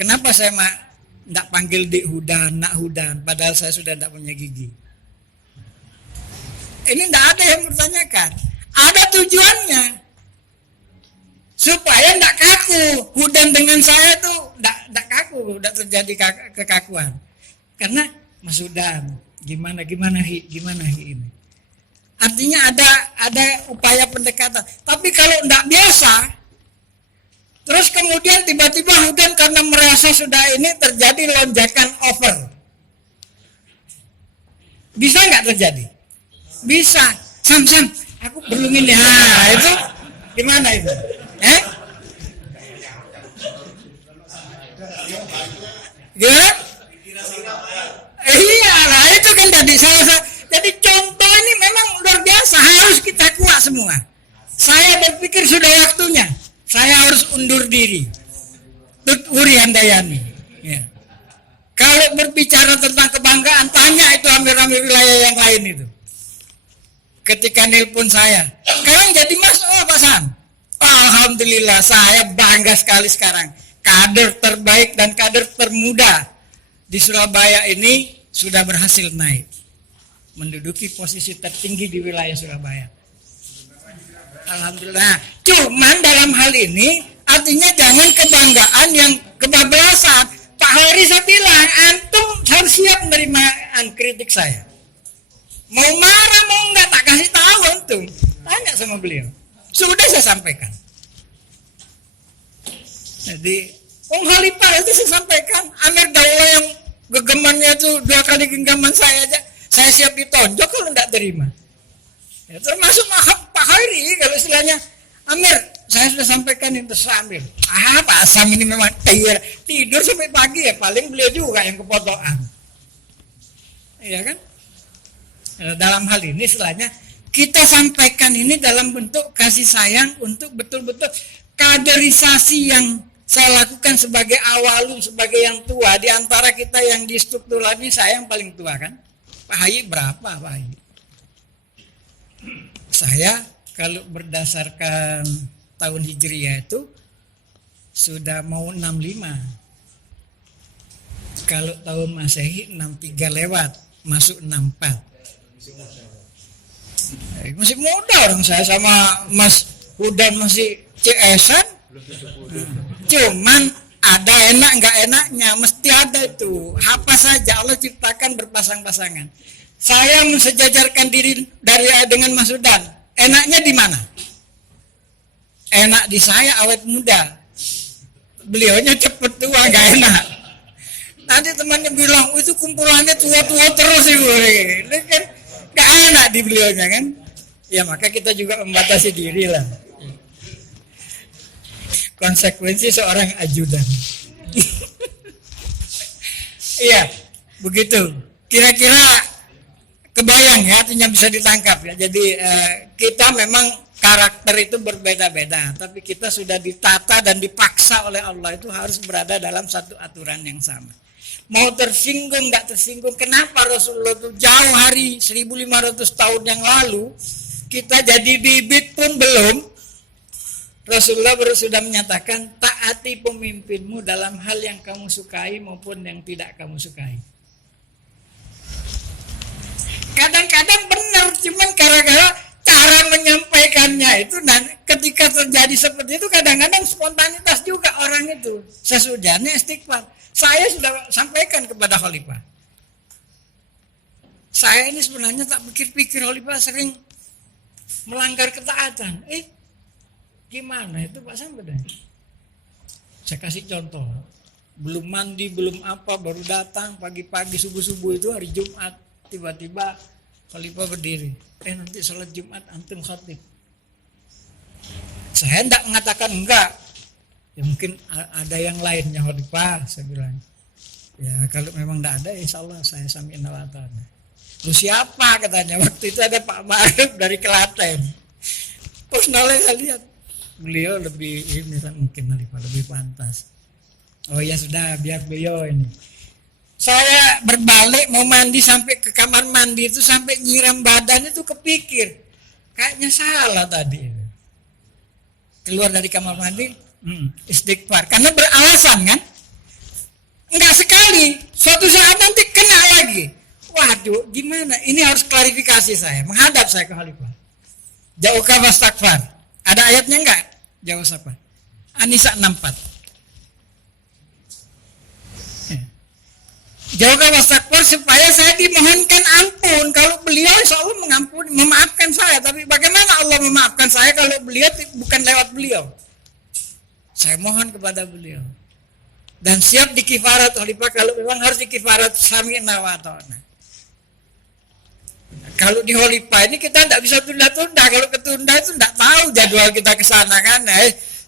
kenapa saya tidak panggil Dik Hudan, Nak Hudan, padahal saya sudah tidak punya gigi. Ini tidak ada yang bertanyakan. Ada tujuannya supaya tidak kaku. Hudan dengan saya tuh tidak kaku, tidak terjadi kekakuan. Karena Mas Hudan, gimana hi ini. Artinya ada upaya pendekatan. Tapi kalau tidak biasa, terus kemudian tiba-tiba hujan karena merasa sudah ini terjadi lonjakan over. Bisa nggak terjadi? Bisa. Sam, aku belum ini. Nah, itu gimana itu? Gimana? Iya lah, itu kan jadi contoh ini memang luar biasa, harus kita kuat semua. Saya berpikir sudah waktunya, saya harus undur diri. Tut Wuri Handayani. Ya. Kalau berbicara tentang kebanggaan, tanya itu hampir-hampir wilayah yang lain itu. Ketika nelpon saya, sekarang jadi Mas, Pak Sam. Alhamdulillah, saya bangga sekali sekarang. Kader terbaik dan kader termuda di Surabaya ini sudah berhasil naik, menduduki posisi tertinggi di wilayah Surabaya. Alhamdulillah. Cuman dalam hal ini artinya jangan kebanggaan yang kebablasan. Pak Hori saya bilang, antum harus siap menerima kritik saya. Mau marah mau enggak tak kasih tahu antum. Tanya sama beliau. Sudah saya sampaikan. Jadi Khalifah itu saya sampaikan, Amir Daula yang gegemannya itu 2 kali genggaman saya aja, saya siap ditonjok kalau tidak terima. Ya, termasuk Pak Khairi, kalau istilahnya, Amir, saya sudah sampaikan itu Amir. Pak Sam ini memang tidur sampai pagi ya, paling beliau juga yang kepotokan. Iya kan? Dalam hal ini istilahnya, kita sampaikan ini dalam bentuk kasih sayang untuk betul-betul kaderisasi yang saya lakukan sebagai awalu, sebagai yang tua. Di antara kita yang di struktur ini saya yang paling tua kan. Pak Hayi berapa Pak Hayi? Saya kalau berdasarkan tahun Hijriah itu sudah mau 65. Kalau tahun Masehi 63 lewat, masuk 64. Masih muda orang saya sama Mas Hudan masih CS-an. Cuman ada enak nggak enaknya, mesti ada itu. Apa saja Allah ciptakan berpasang-pasangan. Saya mensejajarkan diri dengan Mas Hudan. Enaknya di mana? Enak di saya awet muda. Beliaunya cepet tua, nggak enak. Nanti temannya bilang, itu kumpulannya tua-tua terus ibu. Ini kan nggak enak di beliaunya kan. Ya maka kita juga membatasi diri lah. Konsekuensi seorang ajudan. Iya, begitu. Kira-kira kebayang ya, artinya bisa ditangkap ya. Jadi kita memang karakter itu berbeda-beda, tapi kita sudah ditata dan dipaksa oleh Allah itu harus berada dalam satu aturan yang sama. Mau tersinggung nggak tersinggung, kenapa Rasulullah itu jauh hari 1500 tahun yang lalu kita jadi bibit pun belum, Rasulullah baru sudah menyatakan taati pemimpinmu dalam hal yang kamu sukai maupun yang tidak kamu sukai. Kadang-kadang benar, cuman gara-gara cara menyampaikannya itu, dan ketika terjadi seperti itu kadang-kadang spontanitas juga orang itu. Sesudahnya istighfar. Saya sudah sampaikan kepada Khalifah. Saya ini sebenarnya tak pikir-pikir, Khalifah sering melanggar ketaatan. Gimana itu Pak Sampedan? Saya kasih contoh. Belum mandi, belum apa, baru datang pagi-pagi subuh-subuh itu hari Jumat. Tiba-tiba Khalifah berdiri. Nanti sholat Jumat antum khatib. Saya tidak mengatakan enggak. Ya mungkin ada yang lainnya Khalifah, saya bilang. Ya kalau memang tidak ada, insya Allah saya sami'in wa ata'na. Lu siapa katanya? Waktu itu ada Pak Ma'ruf dari Klaten. Terus saya lihat. Beliau lebih ini mungkin lebih pantas. Oh ya sudah, biar beliau ini. Saya berbalik mau mandi, sampai ke kamar mandi itu sampai nyiram badan itu kepikir kayaknya salah tadi. Keluar dari kamar mandi, istighfar karena beralasan kan. Enggak sekali, suatu saat nanti kena lagi. Waduh, gimana? Ini harus klarifikasi saya, menghadap saya ke Khalifah. Jauhkah wastaghfar? Ada ayatnya enggak? Jawab apa? An-Nisa 64. Ya. Jauhkan wastaghfar supaya saya dimohonkan ampun. Kalau beliau insya Allah mengampuni, memaafkan saya. Tapi bagaimana Allah memaafkan saya kalau beliau bukan lewat beliau? Saya mohon kepada beliau. Dan siap dikifarat khalifah kalau memang harus dikifarat sami'na wa ata'na. Kalau di khalifah ini kita tidak bisa tunda-tunda. Kalau ketunda itu tidak tahu jadwal kita ke sana kan.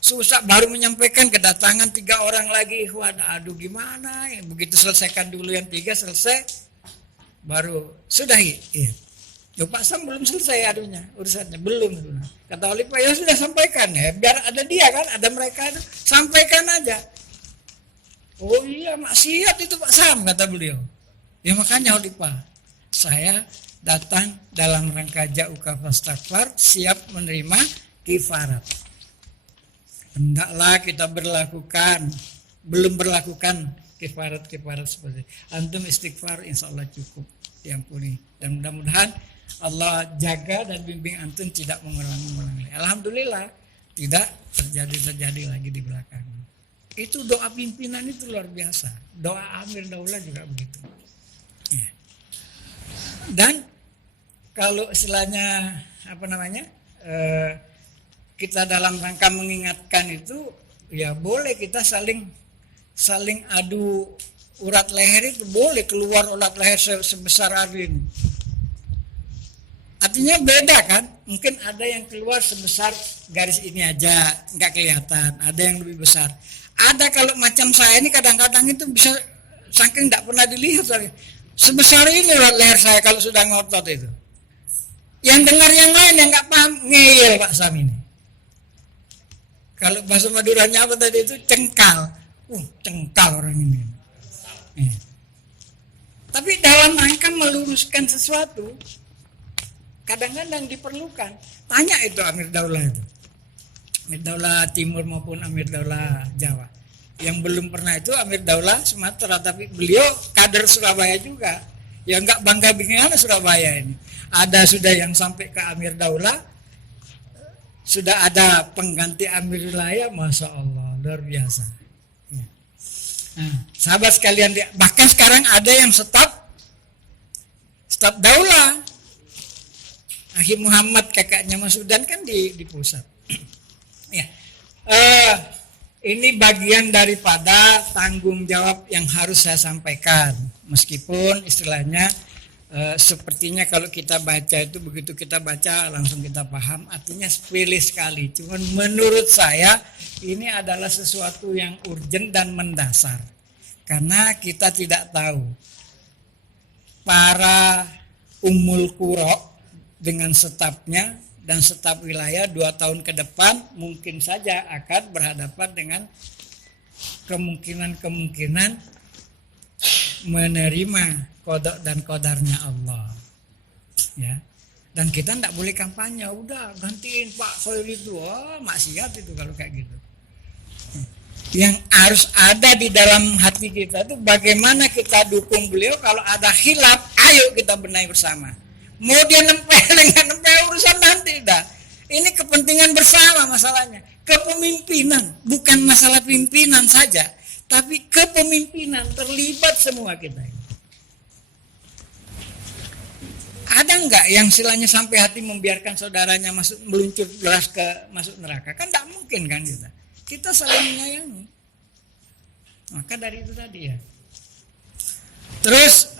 Susah baru menyampaikan kedatangan 3 orang lagi. Aduh gimana ya. Begitu selesaikan dulu yang 3 selesai. Baru sudahi. Iya. Pak Sam belum selesai adunya urusannya belum. Kata khalifah ya sudah sampaikan ya. Biar ada dia kan, ada mereka itu. Sampaikan aja. Oh iya maksiat itu Pak Sam kata beliau. Ya makanya khalifah saya datang dalam rangka ja'uka fastakbar, siap menerima kifarat. Hendaklah kita belum berlakukan kifarat-kifarat seperti itu. Antum istighfar insya Allah cukup diampuni. Dan mudah-mudahan Allah jaga dan bimbing antum tidak mengulangi. Alhamdulillah tidak terjadi lagi di belakang. Itu doa pimpinan itu luar biasa. Doa Amir Daulah juga begitu. Ya. Dan kalau istilahnya kita dalam rangka mengingatkan itu ya boleh kita saling adu urat leher itu boleh keluar urat leher sebesar arin. Artinya beda kan? Mungkin ada yang keluar sebesar garis ini aja nggak kelihatan, ada yang lebih besar. Ada kalau macam saya ini kadang-kadang itu bisa saking nggak pernah dilihat sebesar ini urat leher saya kalau sudah ngotot itu. Yang dengar yang lain yang nggak paham ngeyel Pak Sam ini. Kalau bahasa Maduranya apa tadi itu cengkal. Cengkal orang ini. Tapi dalam rangka meluruskan sesuatu kadang-kadang diperlukan. Tanya itu Amir Daulah itu. Amir Daulah Timur maupun Amir Daulah Jawa. Yang belum pernah itu Amir Daulah Sumatera, tapi beliau kader Surabaya juga. Ya enggak bangga bagaimana Surabaya ini. Ada sudah yang sampai ke Amir Daulah, sudah ada pengganti Amir Wilayah, Masya Allah, luar biasa. Nah, sahabat sekalian, bahkan sekarang ada yang staf Daulah. Akhi Muhammad kakaknya Mas Sudan kan di pusat. Ya, ini bagian daripada tanggung jawab yang harus saya sampaikan. Meskipun istilahnya sepertinya kalau kita baca itu begitu kita baca langsung kita paham. Artinya sepele sekali. Cuman menurut saya ini adalah sesuatu yang urgent dan mendasar. Karena kita tidak tahu para Ummul Qura dengan stafnya dan staf wilayah 2 tahun ke depan mungkin saja akan berhadapan dengan kemungkinan menerima qada dan qadarnya Allah. Ya. Dan kita tidak boleh kampanye, udah gantiin Pak Khair itu, maksiat itu kalau kayak gitu. Yang harus ada di dalam hati kita itu bagaimana kita dukung beliau, kalau ada khilaf, ayo kita benahi bersama. Mau dia nempel dengan nempel urusan nanti dah. Ini kepentingan bersama masalahnya. Kepemimpinan, bukan masalah pimpinan saja, tapi kepemimpinan terlibat semua kita. Ada enggak yang silanya sampai hati membiarkan saudaranya meluncur deras masuk neraka? Kan tak mungkin kan kita. Kita saling menyayangi. Maka dari itu tadi ya. Terus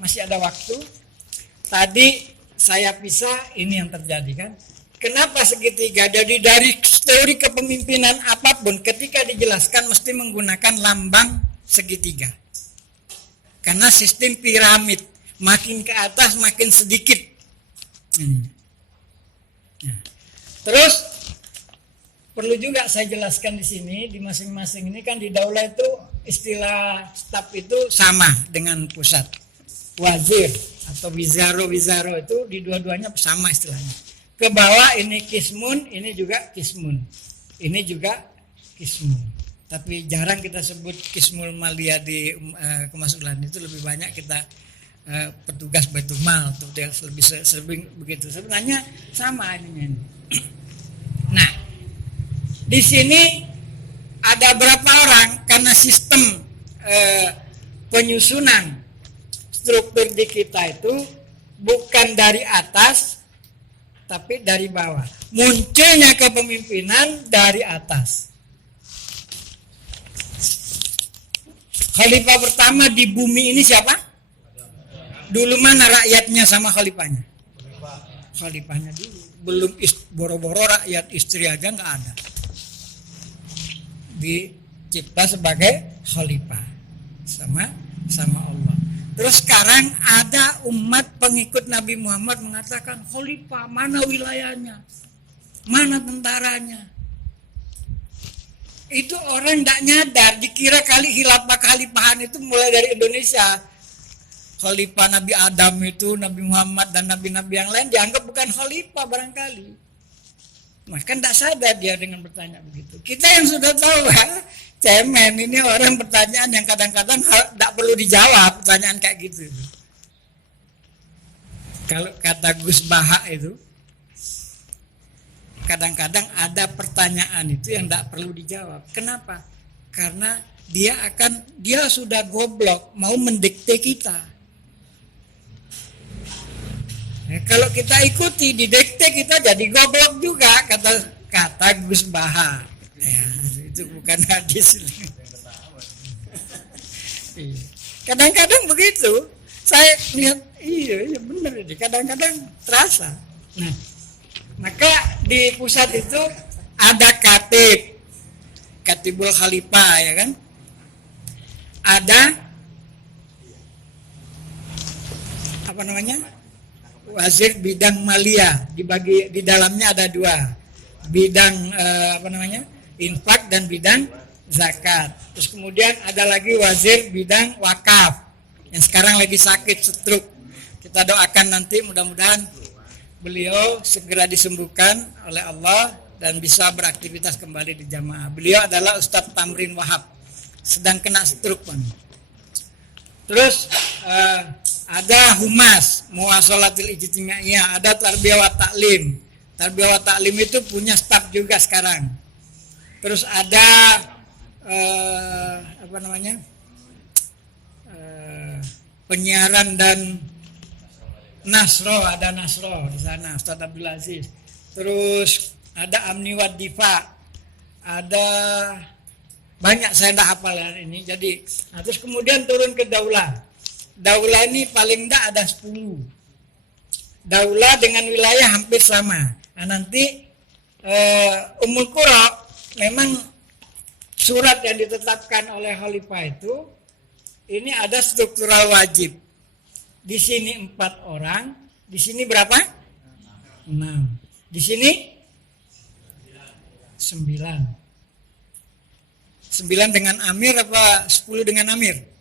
masih ada waktu. Tadi saya pisah, ini yang terjadi kan. Kenapa segitiga? Jadi dari teori kepemimpinan apapun ketika dijelaskan mesti menggunakan lambang segitiga. Karena sistem piramid, makin ke atas makin sedikit. Terus perlu juga saya jelaskan di sini, di masing-masing ini kan di Daulah itu istilah staf itu sama dengan pusat. Wazir atau wizaro itu di dua-duanya sama istilahnya. Ke bawah ini kismun, ini juga kismun. Ini juga kismun. Tapi jarang kita sebut kismul malia di kemasulan, itu lebih banyak kita petugas Baitul Mal atau lebih sering begitu. Sebenarnya sama ini. Nah, di sini ada berapa orang karena sistem penyusunan struktur di kita itu bukan dari atas tapi dari bawah. Munculnya kepemimpinan dari atas. Khalifah pertama di bumi ini siapa? Dulu mana rakyatnya sama khalifahnya? Khalifahnya dulu. Belum boro-boro rakyat, istri aja nggak ada. Dicipta sebagai khalifah sama Allah. Terus sekarang ada umat pengikut Nabi Muhammad mengatakan, khalifah mana wilayahnya? Mana tentaranya? Itu orang tidak nyadar, dikira kali khilafah khalifahan itu mulai dari Indonesia. Khalifah Nabi Adam itu, Nabi Muhammad dan nabi-nabi yang lain dianggap bukan khalifah barangkali. Mas kan tidak sadar dia dengan bertanya begitu. Kita yang sudah tahu, cemen ini orang pertanyaan yang kadang-kadang tidak perlu dijawab, pertanyaan kayak gitu. Kalau kata Gus Baha itu, kadang-kadang ada pertanyaan itu yang tidak perlu dijawab. Kenapa? Karena dia sudah goblok, mau mendikte kita. Kalau kita ikuti didikte kita jadi goblok juga, kata Gus Baha. Ya, itu bukan hadis. Kadang-kadang begitu. Saya lihat iya benar ini. Kadang-kadang terasa. Nah, maka di pusat itu ada Katibul Khalifah, ya kan? Ada apa namanya? Wazir bidang malia, dibagi di dalamnya ada dua, bidang infak dan bidang zakat. Terus kemudian ada lagi wazir bidang wakaf yang sekarang lagi sakit stroke. Kita doakan nanti mudah-mudahan beliau segera disembuhkan oleh Allah dan bisa beraktivitas kembali di jamaah. Beliau adalah Ustadz Tamrin Wahab, sedang kena stroke. Terus ada humas muasalatil ijtimaiyah, ada tarbiyah wa ta'lim. Tarbiyah wa ta'lim itu punya staf juga sekarang. Terus ada penyiaran dan Nasro, ada Nasro di sana, Ustaz Abdul Aziz. Terus ada Amni wa Difa, ada banyak saya tidak hafal ini. Jadi, terus kemudian turun ke Daulah. Daulah ini paling tidak ada 10. Daulah dengan wilayah hampir sama. Nah, nanti Ummul Qura memang surat yang ditetapkan oleh Khalifah itu ini ada struktural wajib. Di sini 4 orang, di sini berapa? 6. Di sini 9. 9 dengan amir apa 10 dengan amir?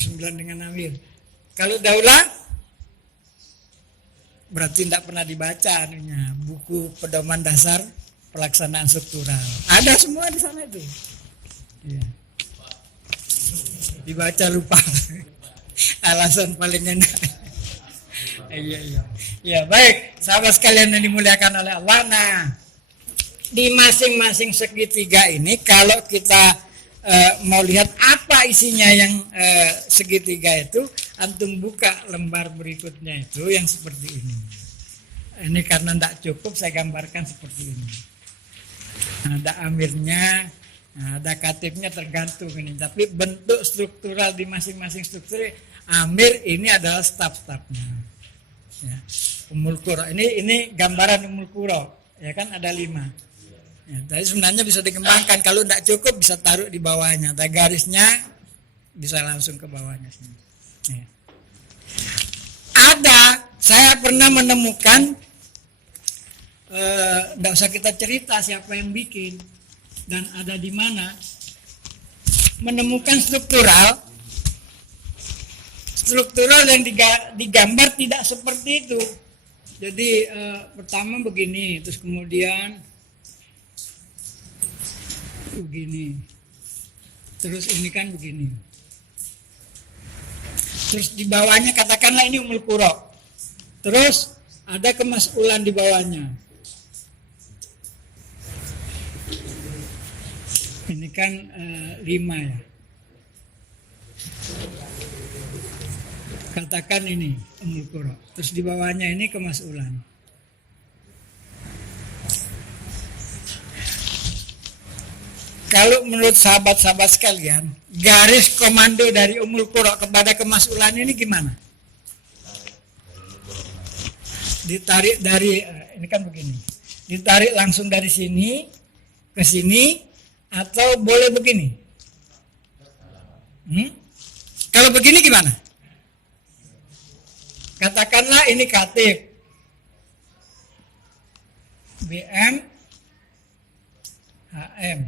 9 dengan amir. Kalau Daulah berarti tidak pernah dibaca anunya, buku pedoman dasar pelaksanaan struktural. Ada semua di sana itu. Ya. Dibaca lupa. Alasan paling enak. Iya. Ya, baik, sahabat sekalian yang dimuliakan oleh Allah. Nah, di masing-masing segitiga ini kalau kita mau lihat apa isinya yang segitiga itu, antum buka lembar berikutnya itu yang seperti ini. Ini karena tidak cukup saya gambarkan seperti ini. Ada amirnya, ada katibnya, tergantung ini. Tapi bentuk struktural di masing-masing struktur amir ini adalah staf-stafnya. Ya. Ummul Qura ini gambaran Ummul Qura, ya kan ada 5. Ya, tapi sebenarnya bisa dikembangkan. Kalau tidak cukup bisa taruh di bawahnya. Tapi garisnya bisa langsung ke bawahnya sini. Ya. Saya pernah menemukan, tidak usah kita cerita siapa yang bikin dan ada di mana, menemukan struktural yang digambar tidak seperti itu. Jadi pertama begini, terus kemudian begini, terus ini kan begini, terus di bawahnya katakanlah ini Ummul Qura, terus ada kemas'ulan di bawahnya, ini kan 5 ya. katakan ini Ummul Qura. Terus di bawahnya ini kemas'ulan. Kalau menurut sahabat-sahabat sekalian, garis komando dari Ummul Qura kepada kemas'ulan ini gimana? Ditarik dari, ini kan begini. Ditarik langsung dari sini ke sini atau boleh begini? Kalau begini gimana? Katakanlah ini katib. BM HM.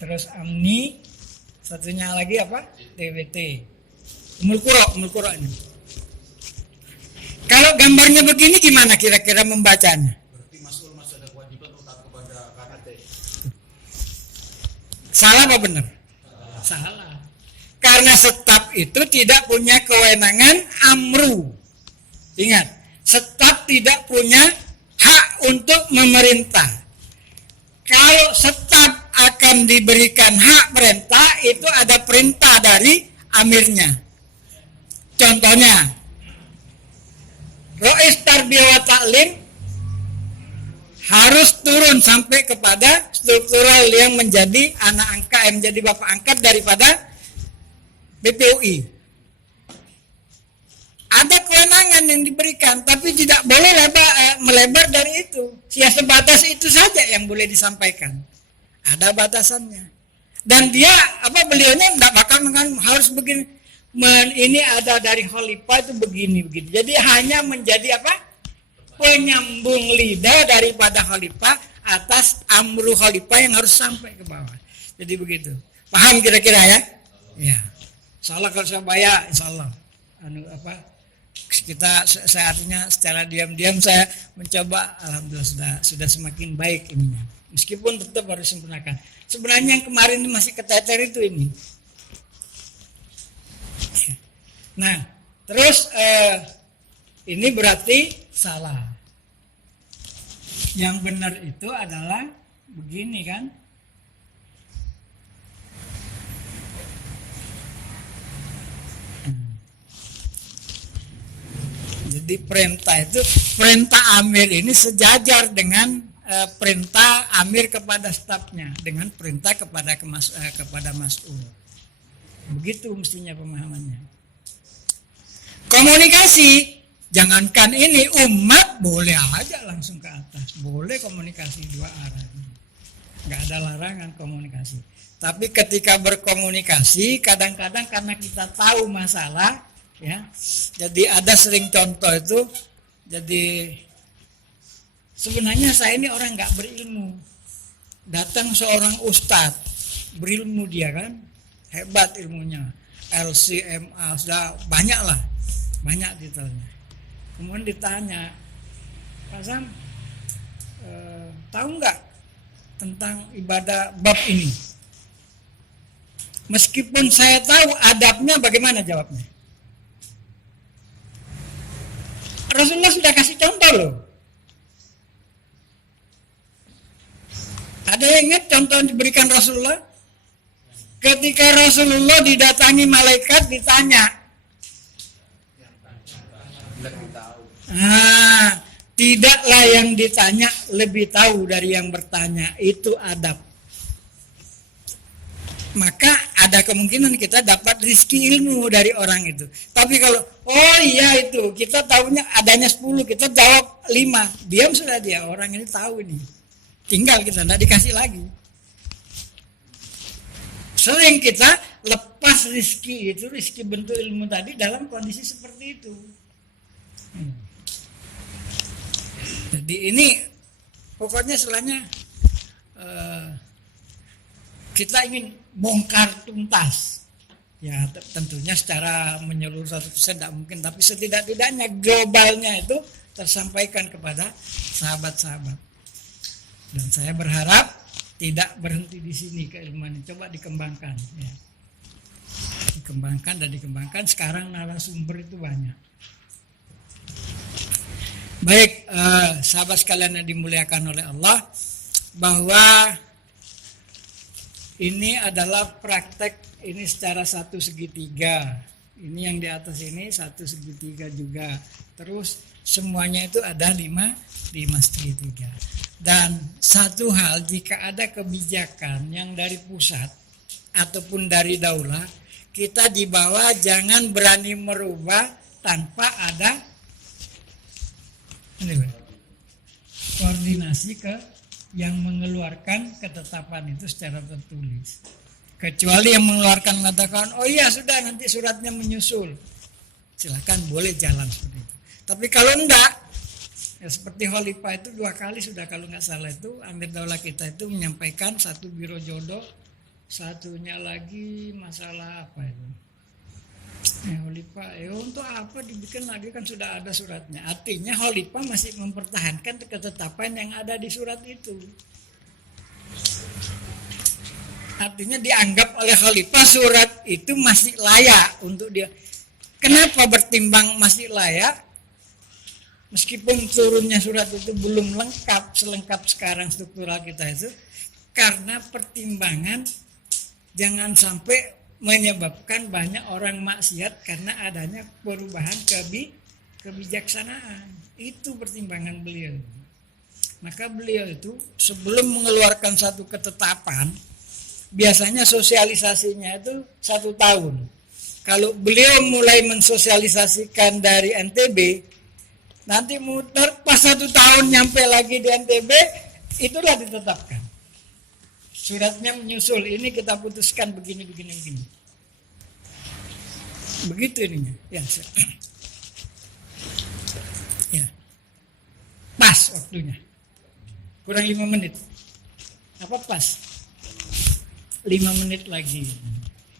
Terus Amni, satunya lagi apa? TWT. Ummul Qura ini. Kalau gambarnya begini gimana kira-kira membacanya? Berarti masuk ada kewajiban untuk taat kepada KKT. Salah apa benar? Salah. Karena staf itu tidak punya kewenangan amru. Ingat, staf tidak punya hak untuk memerintah. Kalau staf akan diberikan hak perintah, itu ada perintah dari amirnya. Contohnya, Rois Tarbiyah wa Ta'lim harus turun sampai kepada struktural yang menjadi anak angkat, yang menjadi bapak angkat daripada BPUI. Ada kewenangan yang diberikan, tapi tidak boleh melebar dari itu. Ya sebatas itu saja yang boleh disampaikan. Ada batasannya. Dan dia beliaunya tidak bakal harus begini. Ini ada dari khalifah itu begini. Jadi hanya menjadi penyambung lidah daripada khalifah atas amru khalifah yang harus sampai ke bawah. Jadi begitu. Paham kira-kira ya? Ya. Insyaallah kalau Surabaya, insyaallah. Saya artinya secara diam-diam saya mencoba, alhamdulillah sudah semakin baik ininya. Meskipun tetap harus sempurnakan. Sebenarnya yang kemarin ini masih keteter itu ini. Nah, terus ini berarti salah. Yang benar itu adalah begini kan? Jadi perintah amir ini sejajar dengan perintah amir kepada stafnya dengan perintah kepada mas'ul. Begitu mestinya pemahamannya. Komunikasi, jangankan ini umat boleh aja langsung ke atas, boleh komunikasi dua arah, nggak ada larangan komunikasi. Tapi ketika berkomunikasi, kadang-kadang karena kita tahu masalah, ya, jadi ada sering contoh itu, jadi sebenarnya saya ini orang nggak berilmu, datang seorang ustadz berilmu dia kan, hebat ilmunya, LCMA sudah banyak lah. Banyak titelnya. Kemudian ditanya, Pak Sam, tahu nggak tentang ibadah bab ini? Meskipun saya tahu adabnya, bagaimana jawabnya? Rasulullah sudah kasih contoh loh. Ada yang ingat contoh yang diberikan Rasulullah? Ketika Rasulullah didatangi malaikat ditanya, tidaklah yang ditanya lebih tahu dari yang bertanya, itu adab. Maka ada kemungkinan kita dapat rezeki ilmu dari orang itu. Tapi kalau itu kita tahunya adanya 10, kita jawab 5, diam sudah dia, orang ini tahu ini. Tinggal kita tidak dikasih lagi. Sering kita lepas rezeki itu, rezeki bentuk ilmu tadi dalam kondisi seperti itu. Jadi ini pokoknya istilahnya kita ingin bongkar tuntas. Ya tentunya secara menyeluruh 100% tidak mungkin, tapi setidak-tidaknya globalnya itu tersampaikan kepada sahabat-sahabat. Dan saya berharap tidak berhenti di sini keilmuan ini, coba dikembangkan. Ya. Dikembangkan. Sekarang narasumber itu banyak. Baik, sahabat sekalian yang dimuliakan oleh Allah, bahwa ini adalah praktek ini secara satu segitiga Ini yang di atas ini 1 segitiga juga. Terus semuanya itu ada 5 segitiga. Dan satu hal, jika ada kebijakan yang dari pusat ataupun dari daulah, kita di bawah jangan berani merubah tanpa ada koordinasi ke yang mengeluarkan ketetapan itu secara tertulis. Kecuali yang mengeluarkan mengatakan, oh iya sudah nanti suratnya menyusul, silakan boleh jalan seperti itu. Tapi kalau enggak, ya seperti Khalifah itu 2 kali sudah, kalau nggak salah itu Amir Daulah kita itu menyampaikan, satu biro jodoh, satunya lagi masalah apa itu? Khalifah, untuk apa dibikin lagi, kan sudah ada suratnya. Artinya Khalifah masih mempertahankan ketetapan yang ada di surat itu. Artinya dianggap oleh Khalifah surat itu masih layak untuk dia. Kenapa bertimbang masih layak? Meskipun turunnya surat itu belum lengkap, selengkap sekarang struktural kita itu, karena pertimbangan jangan sampai menyebabkan banyak orang maksiat karena adanya perubahan kebijaksanaan. Itu pertimbangan beliau. Maka beliau itu sebelum mengeluarkan satu ketetapan, biasanya sosialisasinya itu 1 tahun. Kalau beliau mulai mensosialisasikan dari NTB, nanti muter pas 1 tahun nyampe lagi di NTB, itulah ditetapkan. Suratnya menyusul, ini kita putuskan begini. Begitu ininya. Ya. Ya. Pas waktunya. Kurang 5 menit. Apa pas? 5 menit lagi.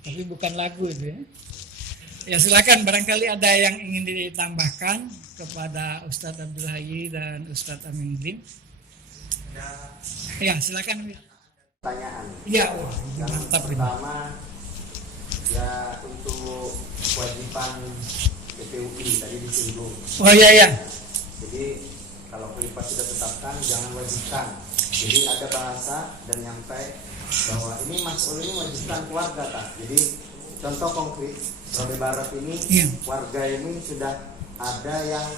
Tapi bukan lagu itu ya. Ya silakan, barangkali ada yang ingin ditambahkan kepada Ustadz Abdul Hayy dan Ustadz Aminuddin. Ya silakan. Pertanyaan. Ya, wah, yang mantap ini. pertama ya untuk kewajiban PPUI tadi disinggung. Oh iya. Jadi kalau Khalifah sudah tetapkan jangan wajibkan. Jadi ada bahasa dan nyampe bahwa ini mas'ul ini wajibkan keluarga tak. Jadi contoh konkret Surabaya Barat ini warga ini sudah ada yang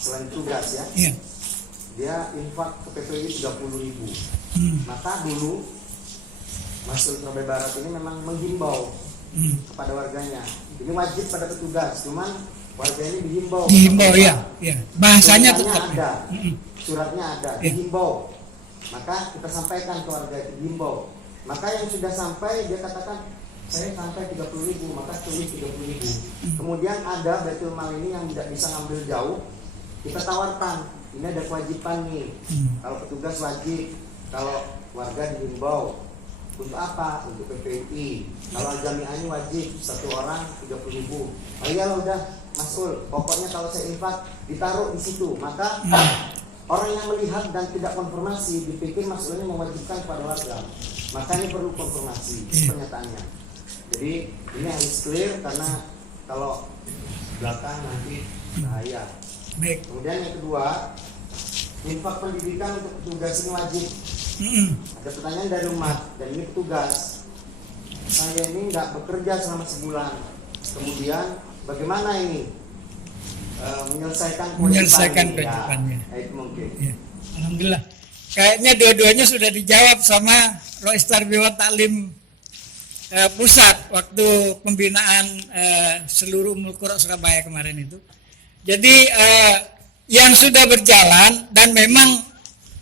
selain tugas ya. Iya. Dia infak ke PPUI 30.000. Maka dulu Masjid Surabaya Barat ini memang menghimbau kepada warganya. Ini wajib pada petugas, cuman warga ini dihimbau. Dihimbau ya. Bahasanya tetap ada. Suratnya ada, dihimbau. Maka kita sampaikan ke warga itu dihimbau. Maka yang sudah sampai dia katakan saya sampai 30.000, maka tulis 30.000. Kemudian ada Baitul Mal ini yang tidak bisa ngambil jauh, kita tawarkan. Ini ada kewajiban nih. Kalau petugas wajib, kalau warga dihimbau. Untuk apa? Untuk PPI. Kalau jamiah ini wajib 1 orang 30.000. Oh iya udah Masul. Pokoknya kalau saya infak ditaruh di situ. Maka orang yang melihat dan tidak konfirmasi dipikir Masul ini mewajibkan kepada warga. Maka ini perlu konfirmasi pernyataannya. Jadi ini harus clear karena kalau belakang nanti bahaya. Baik. Kemudian yang kedua, infak pendidikan untuk petugas ini wajib. Ada pertanyaan dari umat dan ini petugas. Saya ini nggak bekerja selama sebulan. Kemudian bagaimana ini menyelesaikan kewajibannya? Ya, itu mungkin. Ya. Alhamdulillah. Kayaknya dua-duanya sudah dijawab sama Rois Tarbiyah Taklim pusat waktu pembinaan seluruh Ummul Qura Surabaya kemarin itu. Jadi yang sudah berjalan dan memang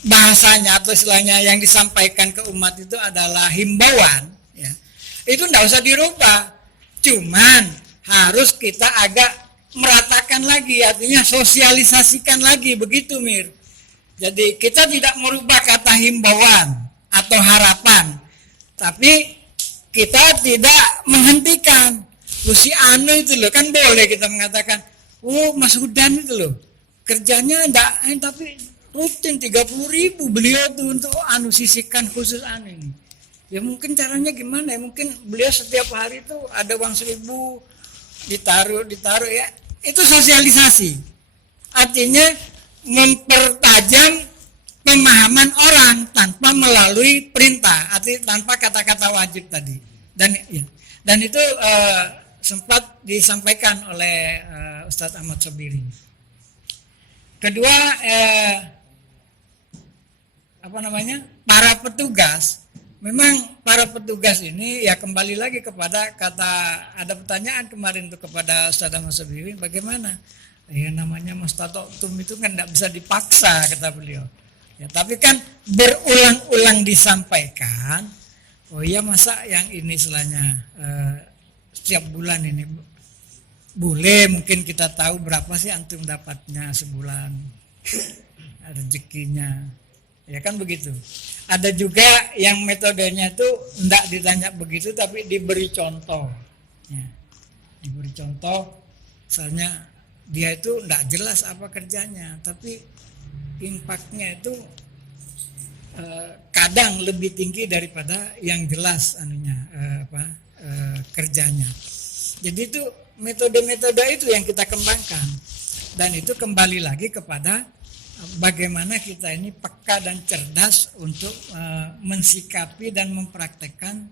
bahasanya atau istilahnya yang disampaikan ke umat itu adalah himbauan, ya. Itu tidak usah dirubah, cuman harus kita agak meratakan lagi, artinya sosialisasikan lagi, begitu Mir. Jadi kita tidak merubah kata himbauan atau harapan, tapi kita tidak menghentikan. Lu si anu itu loh, kan boleh kita mengatakan, oh Mas Hudan itu loh, kerjanya enggak, tapi rutin 30.000 beliau tuh untuk sisihkan khusus ini. Ya mungkin caranya gimana ya, mungkin beliau setiap hari itu ada uang 1.000 ditaruh ya, itu sosialisasi. Artinya mempertajam pemahaman orang tanpa melalui perintah, artinya tanpa kata-kata wajib tadi. Dan itu sempat disampaikan oleh Ustadz Ahmad Sobiri. Kedua, para petugas. Memang para petugas ini ya kembali lagi kepada ada pertanyaan kemarin tuh kepada Ustadz Ahmad Sobiri, bagaimana? Ya namanya mustatotum itu kan tidak bisa dipaksa, kata beliau. Ya, tapi kan berulang-ulang disampaikan. Oh iya, masa yang ini istilahnya setiap bulan ini boleh, mungkin kita tahu berapa sih antum dapatnya sebulan rezekinya, ya kan begitu. Ada juga yang metodenya itu enggak ditanya begitu, tapi diberi contoh, ya. Diberi contoh, misalnya dia itu enggak jelas apa kerjanya, tapi impaknya itu kadang lebih tinggi daripada yang jelas kerjanya. Jadi itu metode-metode itu yang kita kembangkan, dan itu kembali lagi kepada bagaimana kita ini peka dan cerdas untuk mensikapi dan mempraktekkan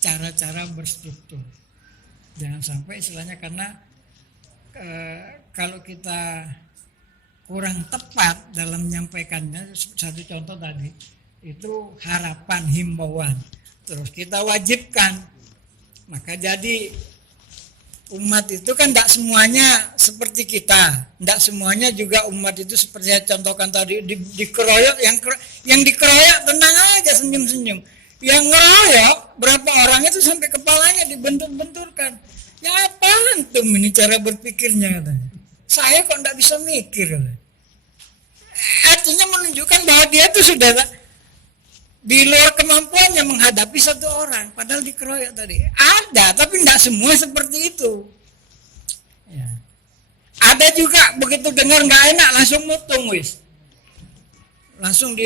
cara-cara berstruktur. Jangan sampai istilahnya karena kalau kita kurang tepat dalam menyampaikannya, satu contoh tadi itu harapan, himbauan, terus kita wajibkan, maka jadi umat itu kan tidak semuanya seperti kita, tidak semuanya juga umat itu seperti saya contohkan tadi, dikeroyok, yang dikeroyok tenang aja, senyum-senyum, yang ngeroyok berapa orang itu sampai kepalanya dibentur-benturkan. Ya apaan tuh ini cara berpikirnya, katanya. Saya kok tidak bisa mikir. Artinya menunjukkan bahwa dia itu sudah di luar kemampuannya menghadapi satu orang, padahal dikeroyok tadi. Ada, tapi tidak semua seperti itu. Ya. Ada juga begitu dengar nggak enak langsung mutung wis. Langsung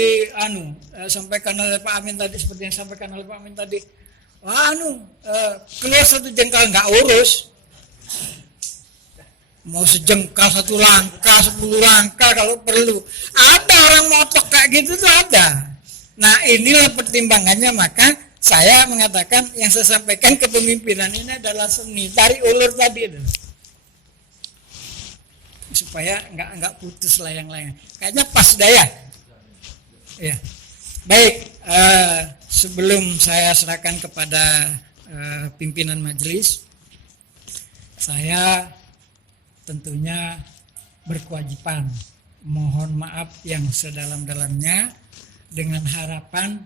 sampaikan oleh Pak Amin tadi, seperti yang sampaikan oleh Pak Amin tadi. Keluar satu jengkal nggak urus. Mau sejengkal, 1 langkah, 10 langkah kalau perlu. Ada orang motok kayak gitu tuh ada. Nah inilah pertimbangannya, maka saya mengatakan yang saya sampaikan kepemimpinan ini adalah seni tarik ulur tadi itu. Supaya nggak putus layang-layang. Kayaknya pas daya. Ya. Baik, sebelum saya serahkan kepada pimpinan majelis, saya tentunya berkewajiban mohon maaf yang sedalam-dalamnya, dengan harapan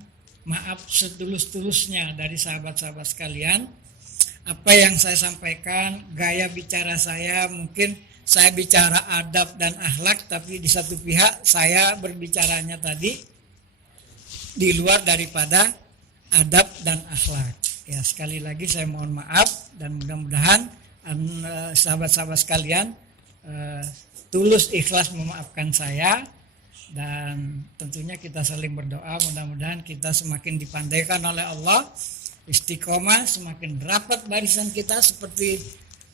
maaf setulus-tulusnya dari sahabat-sahabat sekalian. Apa yang saya sampaikan, gaya bicara saya, mungkin saya bicara adab dan akhlak, tapi di satu pihak saya berbicaranya tadi di luar daripada adab dan akhlak. Ya, sekali lagi saya mohon maaf, dan mudah-mudahan sahabat-sahabat sekalian tulus ikhlas memaafkan saya, dan tentunya kita saling berdoa mudah-mudahan kita semakin dipandaikan oleh Allah, istiqomah, semakin rapat barisan kita seperti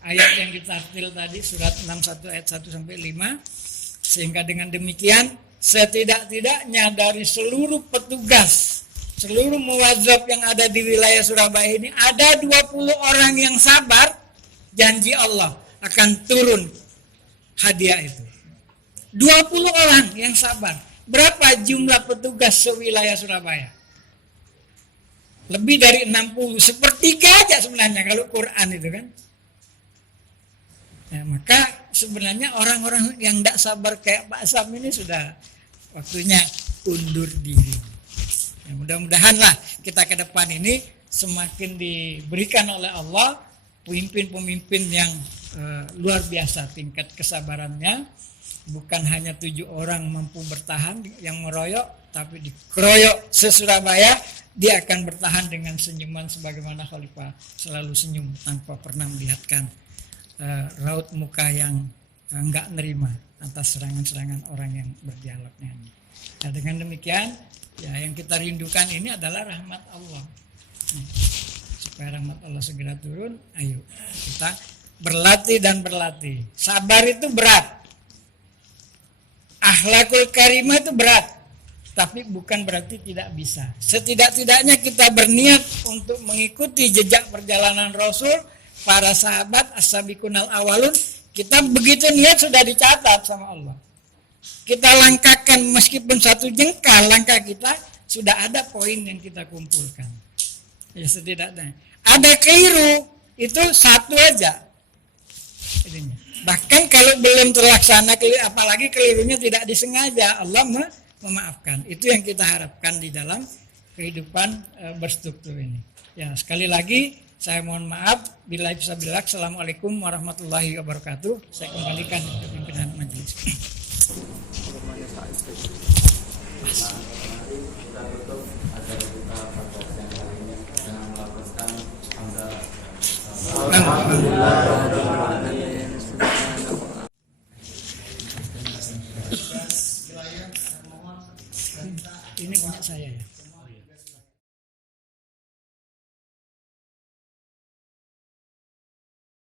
ayat yang ditartil tadi, surat 61 ayat 1 sampai 5, sehingga dengan demikian setidak-tidaknya dari seluruh petugas, seluruh muwazzaf yang ada di wilayah Surabaya ini ada 20 orang yang sabar, janji Allah akan turun hadiah itu. 20 orang yang sabar. Berapa jumlah petugas sewilayah Surabaya? Lebih dari 60, sepertiga aja sebenarnya kalau Quran itu kan. Ya, maka sebenarnya orang-orang yang tidak sabar kayak Pak Sam ini sudah waktunya undur diri. Ya, mudah-mudahanlah kita ke depan ini semakin diberikan oleh Allah pemimpin-pemimpin yang luar biasa tingkat kesabarannya. Bukan hanya 7 orang mampu bertahan yang meroyok, tapi dikeroyok se-Surabaya, dia akan bertahan dengan senyuman sebagaimana Khalifah selalu senyum tanpa pernah melihatkan raut muka yang enggak nerima atas serangan-serangan orang yang berdialog dengan. Nah, dengan demikian, ya yang kita rindukan ini adalah rahmat Allah. Supaya rahmat Allah segera turun, ayo kita berlatih dan berlatih. Sabar itu berat. Akhlakul karimah itu berat, tapi bukan berarti tidak bisa. Setidak-tidaknya kita berniat untuk mengikuti jejak perjalanan Rasul, para sahabat as-sabiqunal awalun, kita begitu niat sudah dicatat sama Allah. Kita langkahkan meskipun satu jengkal langkah kita, sudah ada poin yang kita kumpulkan. Ya setidaknya. Ada keliru, itu satu aja. Bahkan kalau belum terlaksana, apalagi kelirunya tidak disengaja, Allah memaafkan. Itu yang kita harapkan di dalam kehidupan berstruktur ini. Ya, sekali lagi saya mohon maaf bila bisa bilang. Assalamualaikum warahmatullahi wabarakatuh. Saya kembalikan ke pimpinan majelis. Kita tutup agar kita pada yang lainnya dengan melafazkan Ini punya saya ya.